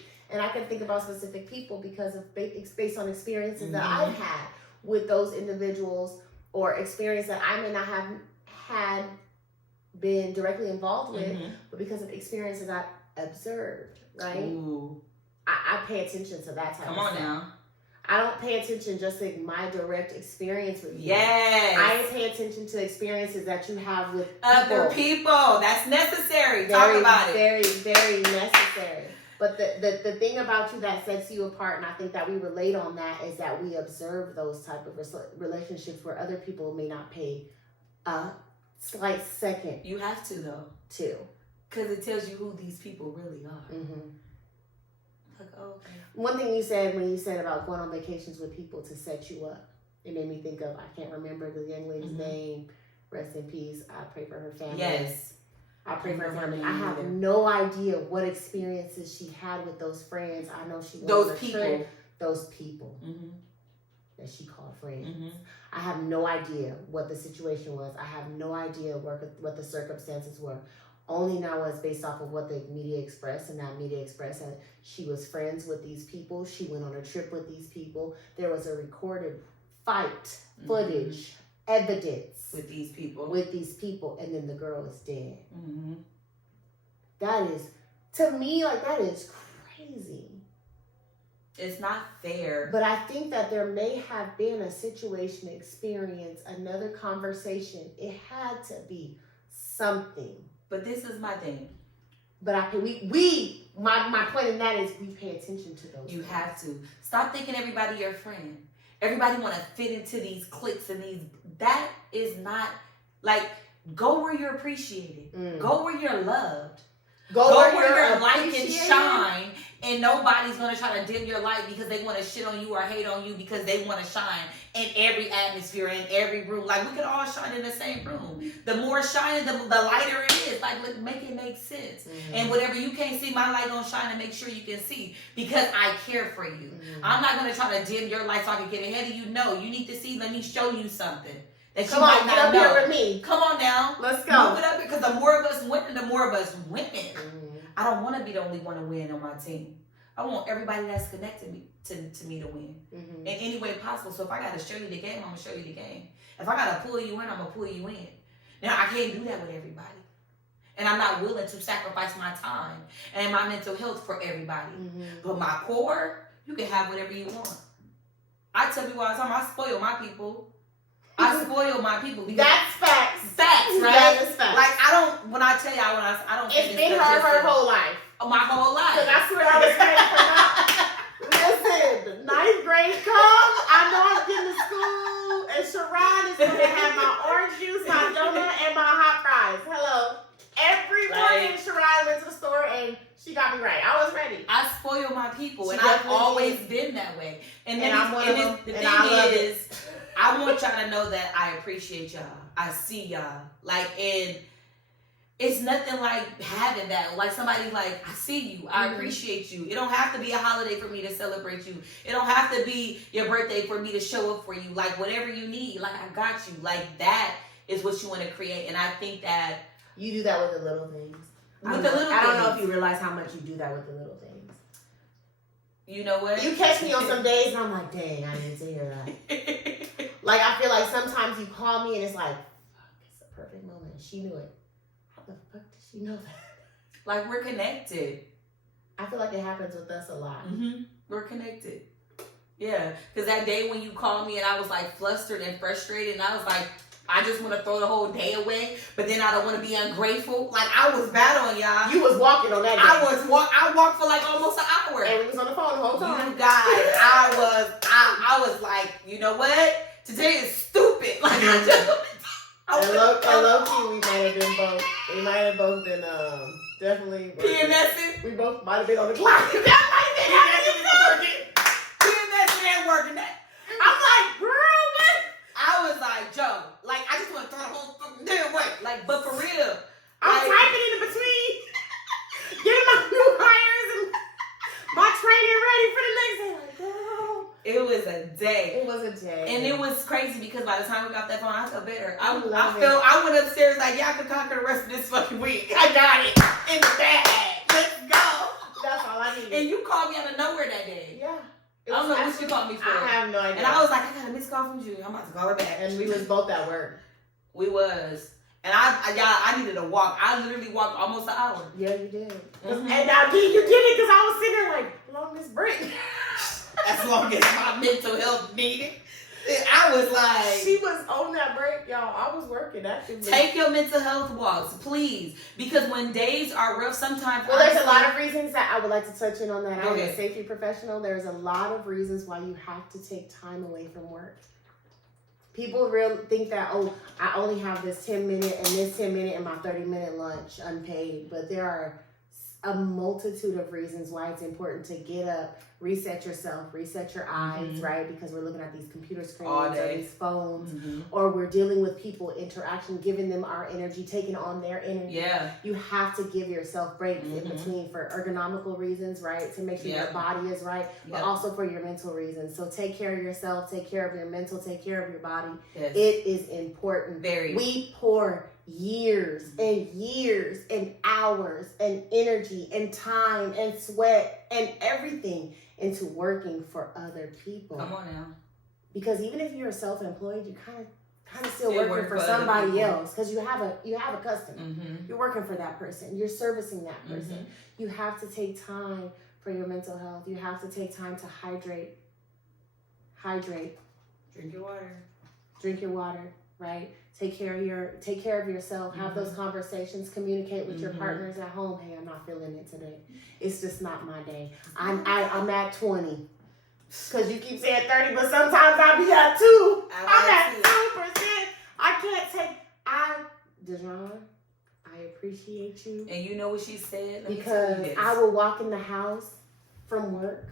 about specific people because of based on experiences that I've had with those individuals or experience that I may not have had been directly involved with, but because of experiences I observed, right? Ooh. I pay attention to that type of stuff. Come on now. I don't pay attention just to my direct experience with you. Yes. I pay attention to experiences that you have with other people. That's necessary. Talk about it. Very, very necessary. But the thing about you that sets you apart, and I think that we relate on that, is that we observe those type of relationships where other people may not pay a slight second. You have to, though. Because it tells you who these people really are. Like, okay. One thing you said when you said about going on vacations with people to set you up, it made me think of, I can't remember the young lady's name. Rest in peace. I pray for her family. Yes. I pray for her family. I have no idea what experiences she had with those friends. I know she those people that she called friends. I have no idea what the situation was. I have no idea what the circumstances were. Only now was based off of what the media expressed, and that media expressed that she was friends with these people. She went on a trip with these people. There was a recorded fight, footage, evidence with these people, and then the girl is dead. That is, to me, like, that is crazy. It's not fair. But I think that there may have been a situation, experience, another conversation. It had to be something. But this is my thing. But my point in that is we pay attention to those. You have to. Stop thinking everybody your friend. Everybody want to fit into these cliques and these. That is not, like, go where you're appreciated. Go where you're loved. Go where your light can shine, and nobody's going to try to dim your light because they want to shit on you or hate on you because they want to shine in every atmosphere, in every room. Like, we could all shine in the same room. The more shining, the lighter it is. Like, look, make it make sense. And whatever you can't see, my light gonna shine and make sure you can see because I care for you. I'm not going to try to dim your light so I can get ahead of you. No, you need to see. Let me show you something. That Come on, get up here with me. Come on now. Let's go. Move it up because the more of us win, the more of us win. I don't want to be the only one to win on my team. I want everybody that's connected to me to win in any way possible. So if I got to show you the game, I'm going to show you the game. If I got to pull you in, I'm going to pull you in. Now, I can't do that with everybody. And I'm not willing to sacrifice my time and my mental health for everybody. But my core, you can have whatever you want. I tell people all the time, I spoil my people. Because that's facts. Facts, right? That is facts. Like, when I tell y'all, I don't it's been her whole life. My whole life. Because that's what I was ready for now. Listen, 9th grade come, I know I'm getting to school, and Sharon is going to have my orange juice, my donut, and my hot fries. Hello. Every morning, Sharon went to the store, and she got me right. I was ready. I gotta know that I appreciate y'all. I see y'all. Like, and it's nothing like having that. Like, somebody's like, I see you. I appreciate you. It don't have to be a holiday for me to celebrate you. It don't have to be your birthday for me to show up for you. Like, whatever you need, like, I got you. Like, that is what you want to create. And I think that you do that with the little things. I don't know if you realize how much you do that with the little things. You know what? You catch me on some days and I'm like, dang, I need to hear that. Like, I feel like sometimes you call me and it's like, fuck, it's a perfect moment. She knew it. How the fuck did she know that? Like, we're connected. I feel like it happens with us a lot. We're connected. Yeah. Because that day when you called me and I was like flustered and frustrated and I was like, I just want to throw the whole day away, but then I don't want to be ungrateful. Like, I was battling, y'all. You was walking on that day. I walked for like almost an hour. And we was on the phone the whole time. You guys, I was like, you know what? Today is stupid. Like, and low key, we might have been both. We might have both been definitely PMSing. We both might have been on the clock. That might have been PMSing ain't working. That I'm like, girl, what? I was like, Joe, like, I just want to throw the whole fucking day away. Like, but for real, I'm typing in between, getting my new hires and my training ready for the next day. Like, girl. It was a day. It was a day. And it was crazy because by the time we got that phone, I felt better. I went upstairs like, y'all can conquer the rest of this fucking week. I got it in the bag. Let's go. That's all I needed. And you called me out of nowhere that day. Yeah. I don't know what you called me for. I have no idea. And I was like, I got a missed call from you. I'm about to call her back. And we was both at work. We was. And I needed a walk. I literally walked almost an hour. Yeah, you did. And now, you did it because I was sitting there like, long as brick. As long as my mental health needed. I was like... She was on that break, y'all. I was working actively. Take your mental health walks, please. Because when days are rough, sometimes... Well, there's a lot of reasons that I would like to touch in on that. I'm Okay. a safety professional. There's a lot of reasons why you have to take time away from work. People really think that, oh, I only have this 10-minute and this 10-minute and my 30-minute lunch unpaid. But there are a multitude of reasons why it's important to get up, reset yourself, reset your eyes, right? Because we're looking at these computer screens or these phones, or we're dealing with people, interaction, giving them our energy, taking on their energy. Yeah. You have to give yourself breaks in between for ergonomical reasons, right? To make sure your body is right, but also for your mental reasons. So take care of yourself, take care of your mental, take care of your body. Yes. It is important. Very. We pour years and hours and energy and time and sweat and everything into working for other people. Come on now. Because even if you're self-employed, you kind of still working for somebody else, because you have a customer. You're working for that person. You're servicing that person. You have to take time for your mental health. You have to take time to hydrate. Drink your water. Drink your water, right? Take care of yourself. Have those conversations. Communicate with your partners at home. Hey, I'm not feeling it today. It's just not my day. I'm at 20. Because you keep saying 30, but sometimes I'll be at 2. I'm at 2%. I can't take... Dejan, I appreciate you. And you know what she said? Because I will walk in the house from work.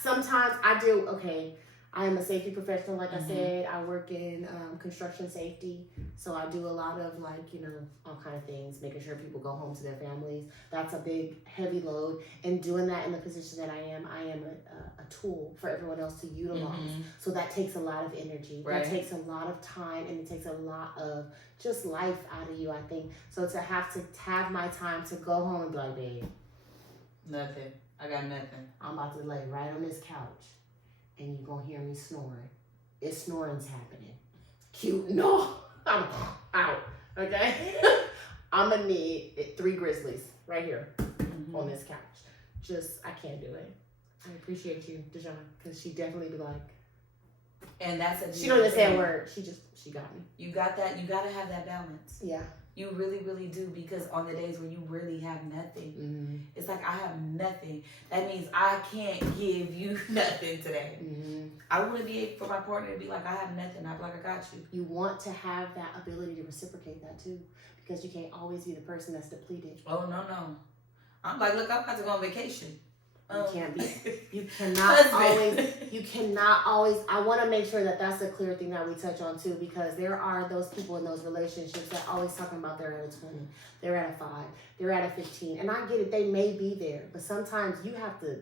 Sometimes I do... Okay, I am a safety professional, like I said. I work in construction safety. So I do a lot of all kind of things, making sure people go home to their families. That's a big, heavy load. And doing that in the position that I am a tool for everyone else to utilize. So that takes a lot of energy. Right. That takes a lot of time, and it takes a lot of just life out of you, I think. So to have my time to go home and be like, babe, nothing. I got nothing. I'm about to lay right on this couch. And you're going to hear me snoring. Snoring's happening. Cute. No. I'm out. Okay? I'm going to need 3 Grizzlies right here on this couch. I can't do it. I appreciate you, Dejan, because she definitely be like. And that's she don't even say a word. She got me. You got that. You got to have that balance. Yeah. You really, really do, because on the days when you really have nothing, it's like, I have nothing. That means I can't give you nothing today. I want to be able for my partner to be like, I have nothing. I'm like, I got you. You want to have that ability to reciprocate that too, because you can't always be the person that's depleted. Oh, no. I'm like, look, I'm about to go on vacation. You cannot always, I want to make sure that that's a clear thing that we touch on too, because there are those people in those relationships that always talking about they're at a 20, they're at a 5, they're at a 15. And I get it, they may be there, but sometimes you have to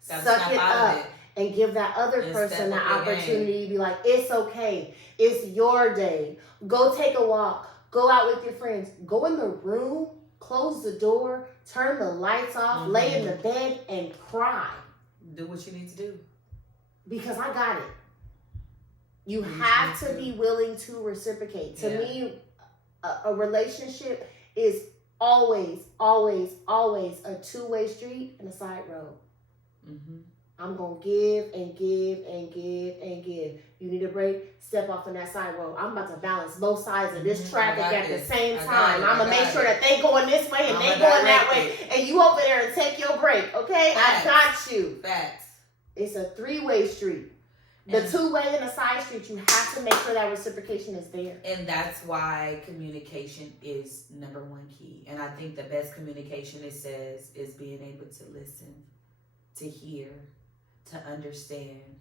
suck it up and give that other person the opportunity to be like, it's okay. It's your day. Go take a walk. Go out with your friends. Go in the room, close the door, turn the lights off, lay in the bed, and cry. Do what you need to do. Because I got it. You have to be willing to reciprocate. To me, a relationship is always, always, always a two-way street and a side road. Mm-hmm. I'm going to give and give and give and give. You need a break? Step off on that side road. I'm about to balance both sides of this traffic at the same time. I'm going to make sure that they going this way and they going that way. And you over there and take your break, okay? Facts. I got you. Facts. It's a three-way street. The two-way and the side street, you have to make sure that reciprocation is there. And that's why communication is number one key. And I think the best communication, it says, is being able to listen, to hear, to understand,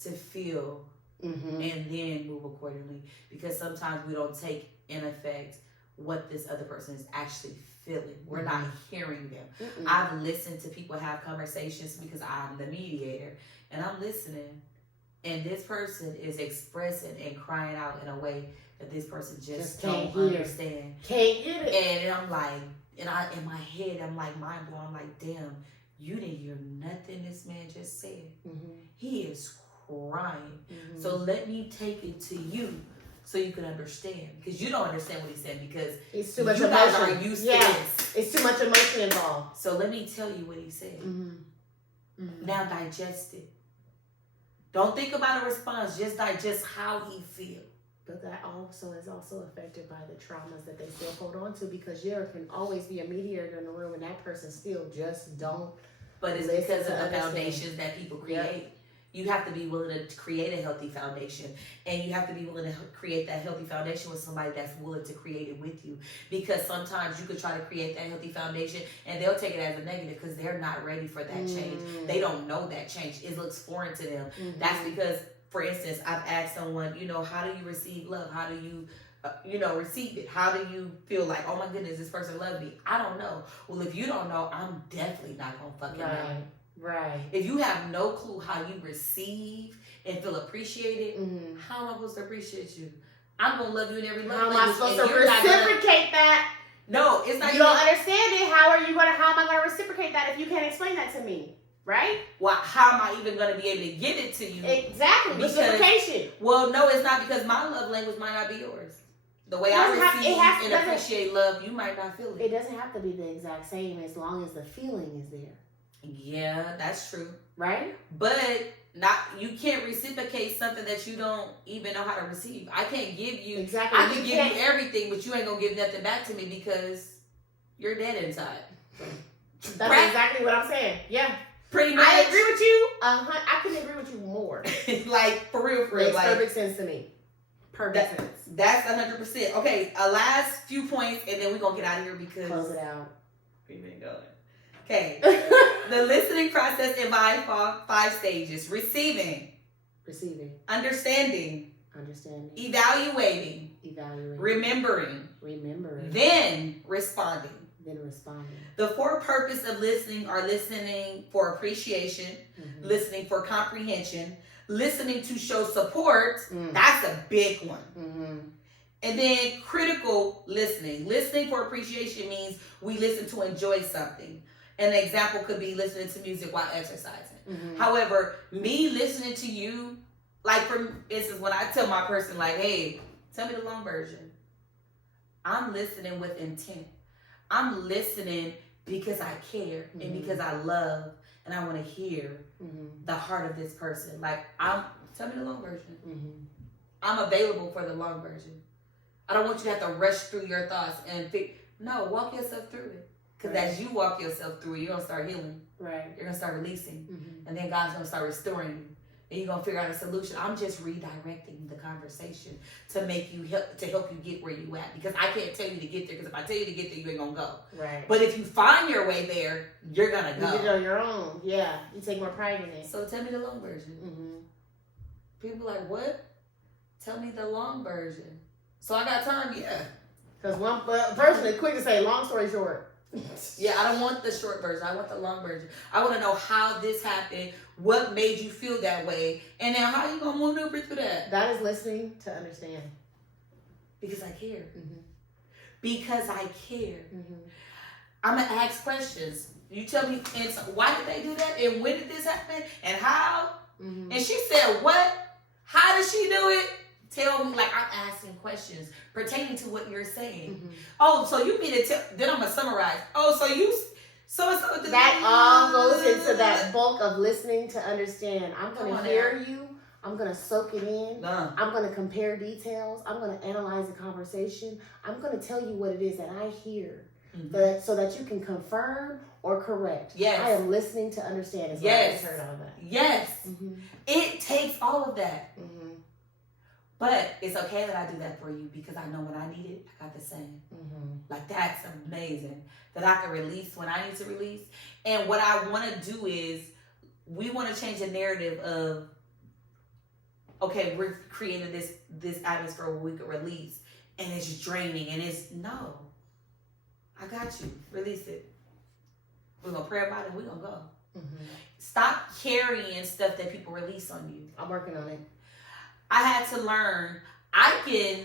to feel, and then move accordingly. Because sometimes we don't take in effect what this other person is actually feeling. We're not hearing them. I've listened to people have conversations because I'm the mediator, and I'm listening. And this person is expressing and crying out in a way that this person just don't understand. Can't get it. And I'm like, in my head, I'm like mind blown. I'm like, damn, you didn't hear nothing this man just said. He is crying. So let me take it to you so you can understand. Because you don't understand what he's saying because it's too much you emotion. guys are used to this. It's too much emotion involved. So let me tell you what he said. Now digest it. Don't think about a response. Just digest how he feels. But that also is also affected by the traumas that they still hold on to, because there can always be a mediator in the room and that person still just don't. But it's because of the foundations that people create. Yep. You have to be willing to create a healthy foundation, and you have to be willing to create that healthy foundation with somebody that's willing to create it with you. Because sometimes you could try to create that healthy foundation and they'll take it as a negative because they're not ready for that change. They don't know that change. It looks foreign to them. That's because, for instance, I've asked someone, how do you receive love? How do you receive it? How do you feel like, oh my goodness, this person loved me? I don't know. Well, if you don't know, I'm definitely not going to fucking know. Right. If you have no clue how you receive and feel appreciated, how am I supposed to appreciate you? I'm going to love you in every love language. How am I supposed to reciprocate that? No, it's not. You don't understand it. How am I going to reciprocate that if you can't explain that to me? Right? Well, how am I even going to be able to give it to you? Exactly. Reciprocation. Well, no, it's not, because my love language might not be yours. The way I receive and appreciate love, you might not feel it. It doesn't have to be the exact same as long as the feeling is there. Yeah, that's true. Right? But you can't reciprocate something that you don't even know how to receive. I can't give you exactly. I can give you everything, but you ain't gonna give nothing back to me because you're dead inside. That's exactly what I'm saying. Yeah. Pretty much. I agree with you. I couldn't agree with you more. Like, for real. Makes perfect sense to me. Perfect sense. That's 100%. Okay, a last few points, and then we're going to get out of here because... Close it out. We've been going. Okay. The listening process involves 5 stages. Receiving. Understanding. Evaluating. Remembering. Then responding. The 4 purposes of listening are listening for appreciation, listening for comprehension, listening to show support. That's a big one. And then critical listening. Listening for appreciation means we listen to enjoy something. An example could be listening to music while exercising. However, me listening to you, like for instance, when I tell my person like, hey, tell me the long version. I'm listening with intent. I'm listening because I care and because I love and I want to hear the heart of this person. Like, tell me the long version. I'm available for the long version. I don't want you to have to rush through your thoughts and no, walk yourself through it. Because as you walk yourself through it, you're going to start healing. Right. You're going to start releasing. And then God's going to start restoring you. and you're gonna figure out a solution. I'm just redirecting the conversation to help you get where you at, because I can't tell you to get there, because if I tell you to get there, you ain't gonna go. Right. But if you find your way there, you're gonna go. You did it on your own. Yeah. You take more pride in it. So tell me the long version. Mm-hmm. People like, what? Tell me the long version. So I got time, yeah. Because one person is quick to say, long story short. Yeah, I don't want the short version. I want the long version. I want to know how this happened, what made you feel that way, and then how you going to maneuver through that. That is listening to understand. Because I care. Mm-hmm. Because I care. Mm-hmm. I'm going to ask questions. You tell me, and so, why did they do that? And when did this happen? And how? Mm-hmm. And she said, what? How did she do it? Tell me, like, I'm asking questions pertaining to what you're saying. Mm-hmm. Oh, so you mean to tell, then I'm going to summarize. Oh, so that all goes into that bulk of listening to understand. I'm going to hear you. I'm going to soak it in. I'm going to compare details. I'm going to analyze the conversation. I'm going to tell you what it is that I hear. Mm-hmm. So that you can confirm or correct. Yes. I am listening to understand. Is yes. What I heard all that. Yes. Mm-hmm. It takes all of that. Mm-hmm. But it's okay that I do that for you, because I know when I need it, I got the same. Mm-hmm. Like, that's amazing. That I can release when I need to release. And what I want to do is, we want to change the narrative of, okay, we're creating this atmosphere where we could release, and it's draining, and it's, no. I got you. Release it. We're going to pray about it, and we're going to go. Mm-hmm. Stop carrying stuff that people release on you. I'm working on it. I had to learn, I can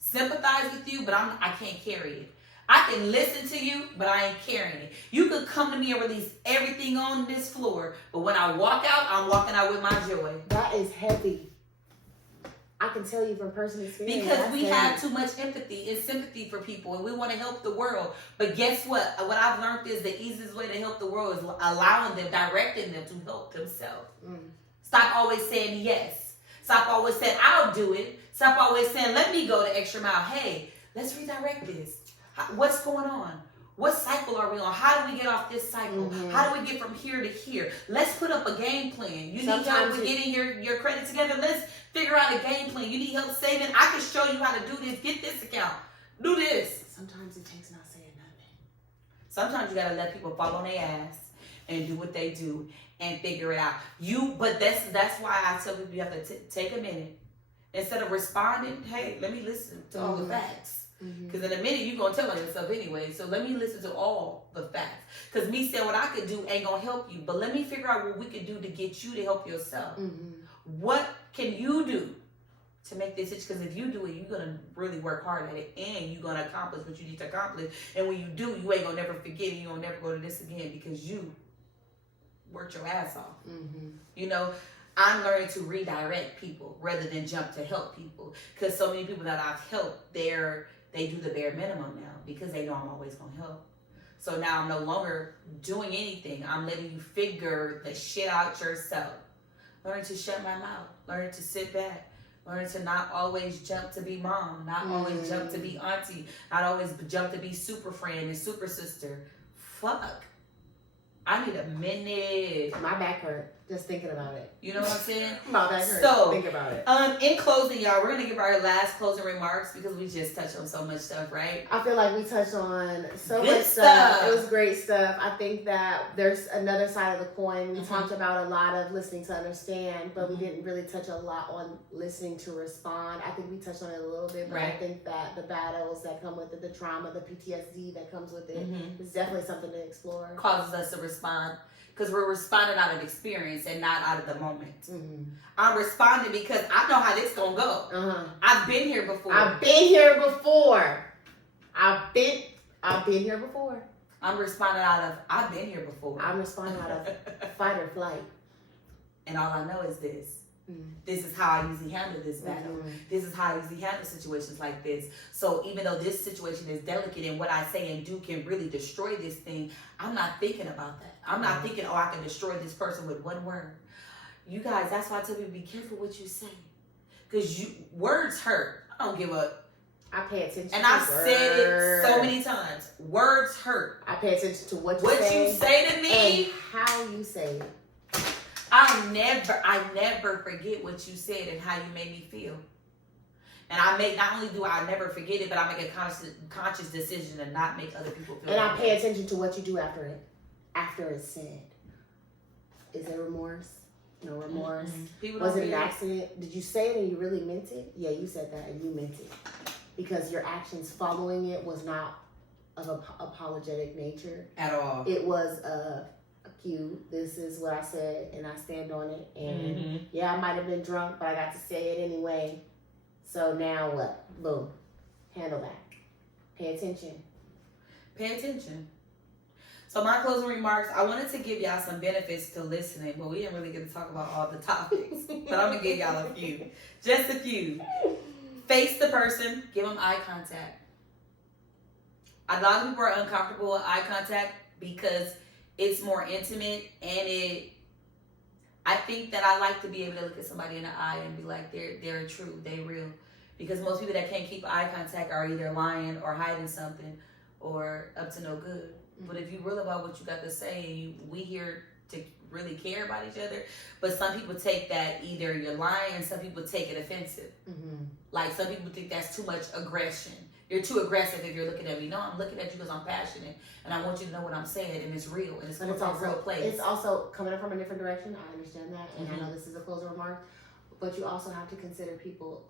sympathize with you, but I can't carry it. I can listen to you, but I ain't carrying it. You could come to me and release everything on this floor, but when I walk out, I'm walking out with my joy. That is heavy. I can tell you from personal experience. Because we have too much empathy and sympathy for people, and we want to help the world. But guess what? What I've learned is the easiest way to help the world is allowing them, directing them to help themselves. Stop always saying yes. Stop always saying, I'll do it. Stop always saying, let me go the extra mile. Hey, let's redirect this. What's going on? What cycle are we on? How do we get off this cycle? Mm-hmm. How do we get from here to here? Let's put up a game plan. You need help with getting your credit together? Let's figure out a game plan. You need help saving? I can show you how to do this. Get this account. Do this. Sometimes it takes not saying nothing. Sometimes you got to let people fall on their ass and do what they do and figure it out. But that's why I tell people you have to take a minute. Instead of responding, hey, let me listen to all the facts. Because in a minute, you're going to tell on yourself anyway. So let me listen to all the facts. Because me saying what I could do ain't going to help you. But let me figure out what we can do to get you to help yourself. What can you do to make this itch? Because if you do it, you're going to really work hard at it. And you're going to accomplish what you need to accomplish. And when you do, you ain't going to never forget. And you're going to never go to this again because you worked your ass off. You know? I'm learning to redirect people rather than jump to help people. Because so many people that I've helped, they do the bare minimum now because they know I'm always going to help. So now I'm no longer doing anything. I'm letting you figure the shit out yourself. Learning to shut my mouth. Learning to sit back. Learning to not always jump to be mom. Not always jump to be auntie. Not always jump to be super friend and super sister. Fuck. I need a minute. My back hurt just thinking about it. You know what I'm saying? My back hurt. So, think about it. In closing, y'all, we're going to give our last closing remarks because we just touched on so much stuff, right? I feel like we touched on so Good much stuff. It was great stuff. I think that there's another side of the coin. We talked about a lot of listening to understand, but we didn't really touch a lot on listening to respond. I think we touched on it a little bit, but I think that the battles that come with it, the trauma, the PTSD that comes with it, is definitely something to explore. Causes us to respond. Because we're responding out of experience and not out of the moment. I'm responding because I know how this gonna go. I've been here before. I've been here before. I've been here before. I'm responding out of I've been here before. I'm responding out of fight or flight. And all I know is this. This is how I usually handle this battle. This is how I usually handle situations like this. So even though this situation is delicate and what I say and do can really destroy this thing, I'm not thinking about that. I'm not thinking, oh, I can destroy this person with one word. You guys, that's why I tell people, be careful what you say. Because words hurt. I don't give up. I pay attention and to I've words. said it so many times. Words hurt. I pay attention to what you say to me. And how you say it. I never forget what you said and how you made me feel. And not only do I never forget it, but I make a conscious decision to not make other people feel. And I pay attention to what you do after it's said. Is there remorse? No remorse. Was it an accident? Did you say it and you really meant it? Yeah, you said that and you meant it. Because your actions following it was not of an apologetic nature. At all. It was a cue. This is what I said and I stand on it. And yeah, I might have been drunk, but I got to say it anyway. So now what? Boom. Handle that. Pay attention. Pay attention. So my closing remarks, I wanted to give y'all some benefits to listening, but we didn't really get to talk about all the topics. But I'm going to give y'all a few. Just a few. Face the person. Give them eye contact. A lot of people are uncomfortable with eye contact because it's more intimate, and I think that I like to be able to look at somebody in the eye and be like, they're true, they real. Because most people that can't keep eye contact are either lying or hiding something or up to no good. But if you real about what you got to say, we here to really care about each other. But some people take that either you're lying, and some people take it offensive. Like some people think that's too much aggression. You're too aggressive if you're looking at me. No, I'm looking at you because I'm passionate and I want you to know what I'm saying, and it's real, and it's coming from a real place. It's also coming up from a different direction. I understand that, and I know this is a closing remark, but you also have to consider people's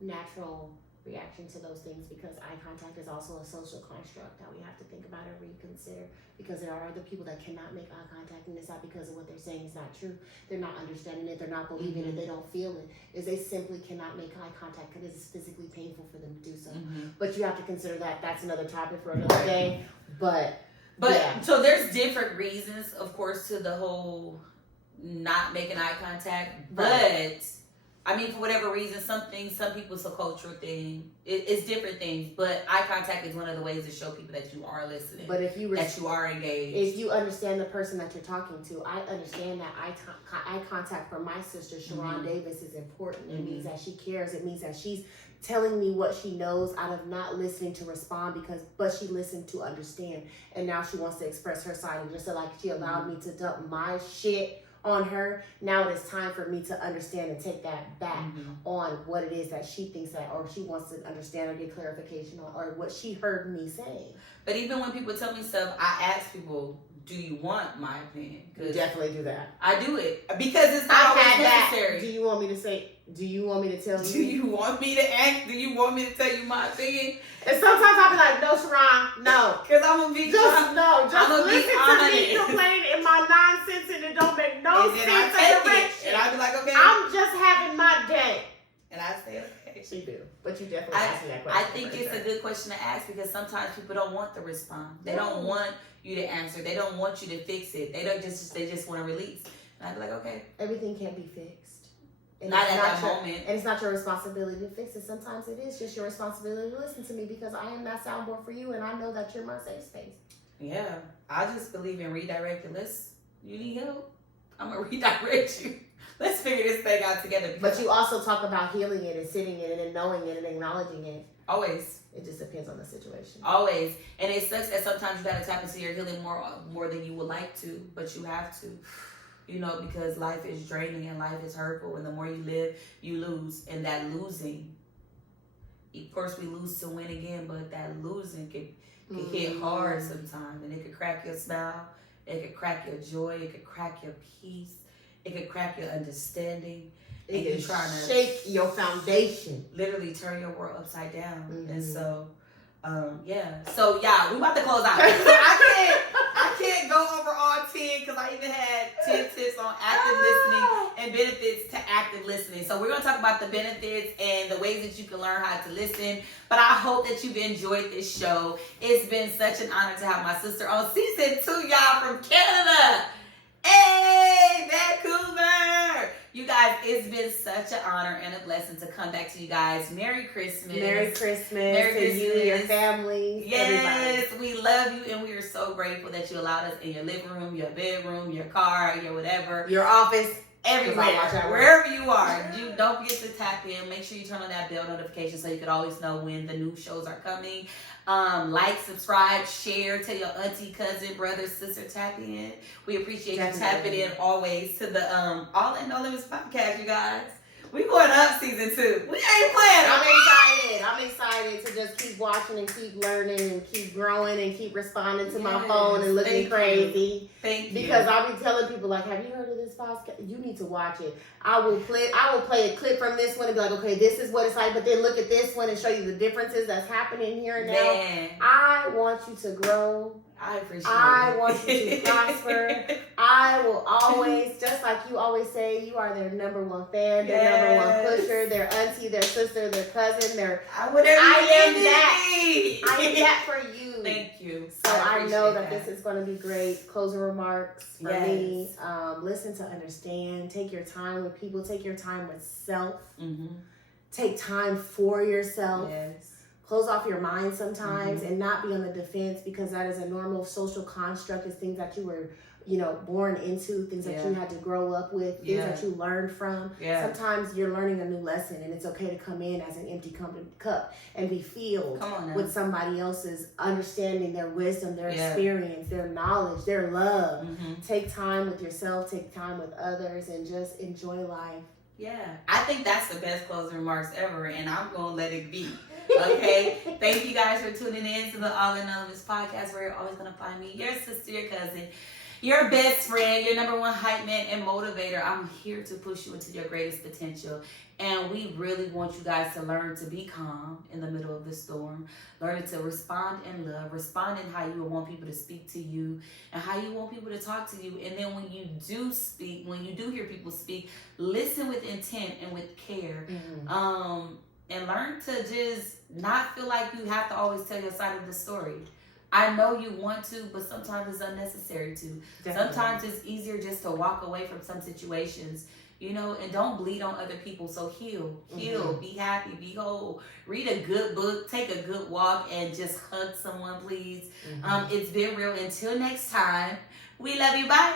natural reaction to those things, because eye contact is also a social construct that we have to think about and reconsider, because there are other people that cannot make eye contact, and it's not because of what they're saying is not true. They're not understanding it, they're not believing it, they don't feel it. Is they simply cannot make eye contact because it's physically painful for them to do so. But you have to consider that. That's another topic for another day. But yeah. So there's different reasons, of course, to the whole not making eye contact, but I mean, for whatever reason, some people, it's a cultural thing. It's different things, but eye contact is one of the ways to show people that you are listening. But if you that you are engaged, if you understand the person that you're talking to, I understand that eye contact for my sister Sharon Davis is important. It means that she cares. It means that she's telling me what she knows out of not listening to respond, but she listened to understand, and now she wants to express her side. And just like she allowed me to dump my shit on her, now it is time for me to understand and take that back on what it is that she thinks that, or she wants to understand or get clarification on, or what she heard me say. But even when people tell me stuff, I ask people, do you want my opinion? Definitely do that. I do it because it's not always necessary. Do you want me to say? Do you want me to tell you? Do you want me to ask? Do you want me to tell you my opinion? And sometimes I'll be like, no, Sharon, no. Because I'm going to be just listen to me complain in my nonsense, and it don't make no sense or direction. And I'll be like, okay. I'm just having my day. And I say, okay. She do. But you definitely ask me that question. I think it's a good question to ask, because sometimes people don't want to respond. They don't want you to answer. They don't want you to fix it. They just want to release. And I'd be like, okay. Everything can't be fixed. And not at that moment. And it's not your responsibility to fix it. Sometimes it is just your responsibility to listen to me, because I am that soundboard for you, and I know that you're my safe space. Yeah. I just believe in redirecting. You need help? I'm going to redirect you. Let's figure this thing out together. But you also talk about healing it and sitting in it and knowing it and acknowledging it. Always. It just depends on the situation. Always. And it sucks that sometimes you got to tap into your healing more than you would like to, but you have to. You know, because life is draining and life is hurtful, and the more you live, you lose. And that losing, of course, we lose to win again, but that losing can hit hard sometimes, and it could crack your smile, it could crack your joy, it could crack your peace, it could crack your understanding. It can shake your foundation. Literally turn your world upside down. And so, So, yeah, we about to close out. I can't go over all 10, because I even had 10 tips on active listening and benefits to active listening. So we're going to talk about the benefits and the ways that you can learn how to listen. But I hope that you've enjoyed this show. It's been such an honor to have my sister on season 2, y'all, from Canada. Hey, Vancouver! You guys, it's been such an honor and a blessing to come back to you guys. Merry Christmas. Merry Christmas to you, your family, yes, everybody. We love you, and we are so grateful that you allowed us in your living room, your bedroom, your car, your whatever. Your office. everywhere, wherever you are. You don't forget to tap in. Make sure you turn on that bell notification so you can always know when the new shows are coming. Like, subscribe, share, tell your auntie, cousin, brother, sister, tap in. We appreciate you tapping in always to the All in No Limits podcast, you guys. We going up season 2. We ain't playing. I'm excited to just keep watching and keep learning and keep growing and keep responding to my phone and looking crazy. Thank you. Because I'll be telling people like, have you heard of this podcast? You need to watch it. I will play a clip from this one and be like, okay, this is what it's like, but then look at this one and show you the differences that's happening here and now. Man. I want you to grow. I appreciate I want you to prosper. I will always, just like you always say, you are their number one fan, their number one pusher, their auntie, their sister, their cousin, I am that for you. Thank you. So I know that this is going to be great. Closing remarks for me. Listen to understand. Take your time with people. Take your time with self. Mm-hmm. Take time for yourself. Yes. Close off your mind sometimes and not be on the defense, because that is a normal social construct. It's things that you were, born into, things that you had to grow up with, things that you learned from. Yeah. Sometimes you're learning a new lesson, and it's okay to come in as an empty cup and be filled with somebody else's understanding, their wisdom, their experience, their knowledge, their love. Mm-hmm. Take time with yourself, take time with others, and just enjoy life. Yeah, I think that's the best closing remarks ever, and I'm going to let it be. Okay? Thank you guys for tuning in to the All in All Limits podcast, where you're always going to find me, your sister, your cousin, your best friend, your number one hype man and motivator. I'm here to push you into your greatest potential. And we really want you guys to learn to be calm in the middle of the storm. Learning to respond in love. Respond in how you would want people to speak to you and how you want people to talk to you. And then when you do speak, when you do hear people speak, listen with intent and with care. Mm-hmm. And learn to just not feel like you have to always tell your side of the story. I know you want to, but sometimes it's unnecessary to. Definitely. Sometimes it's easier just to walk away from some situations, and don't bleed on other people. So heal, be happy, be whole. Read a good book, take a good walk, and just hug someone, please. Mm-hmm. It's been real. Until next time, we love you. Bye.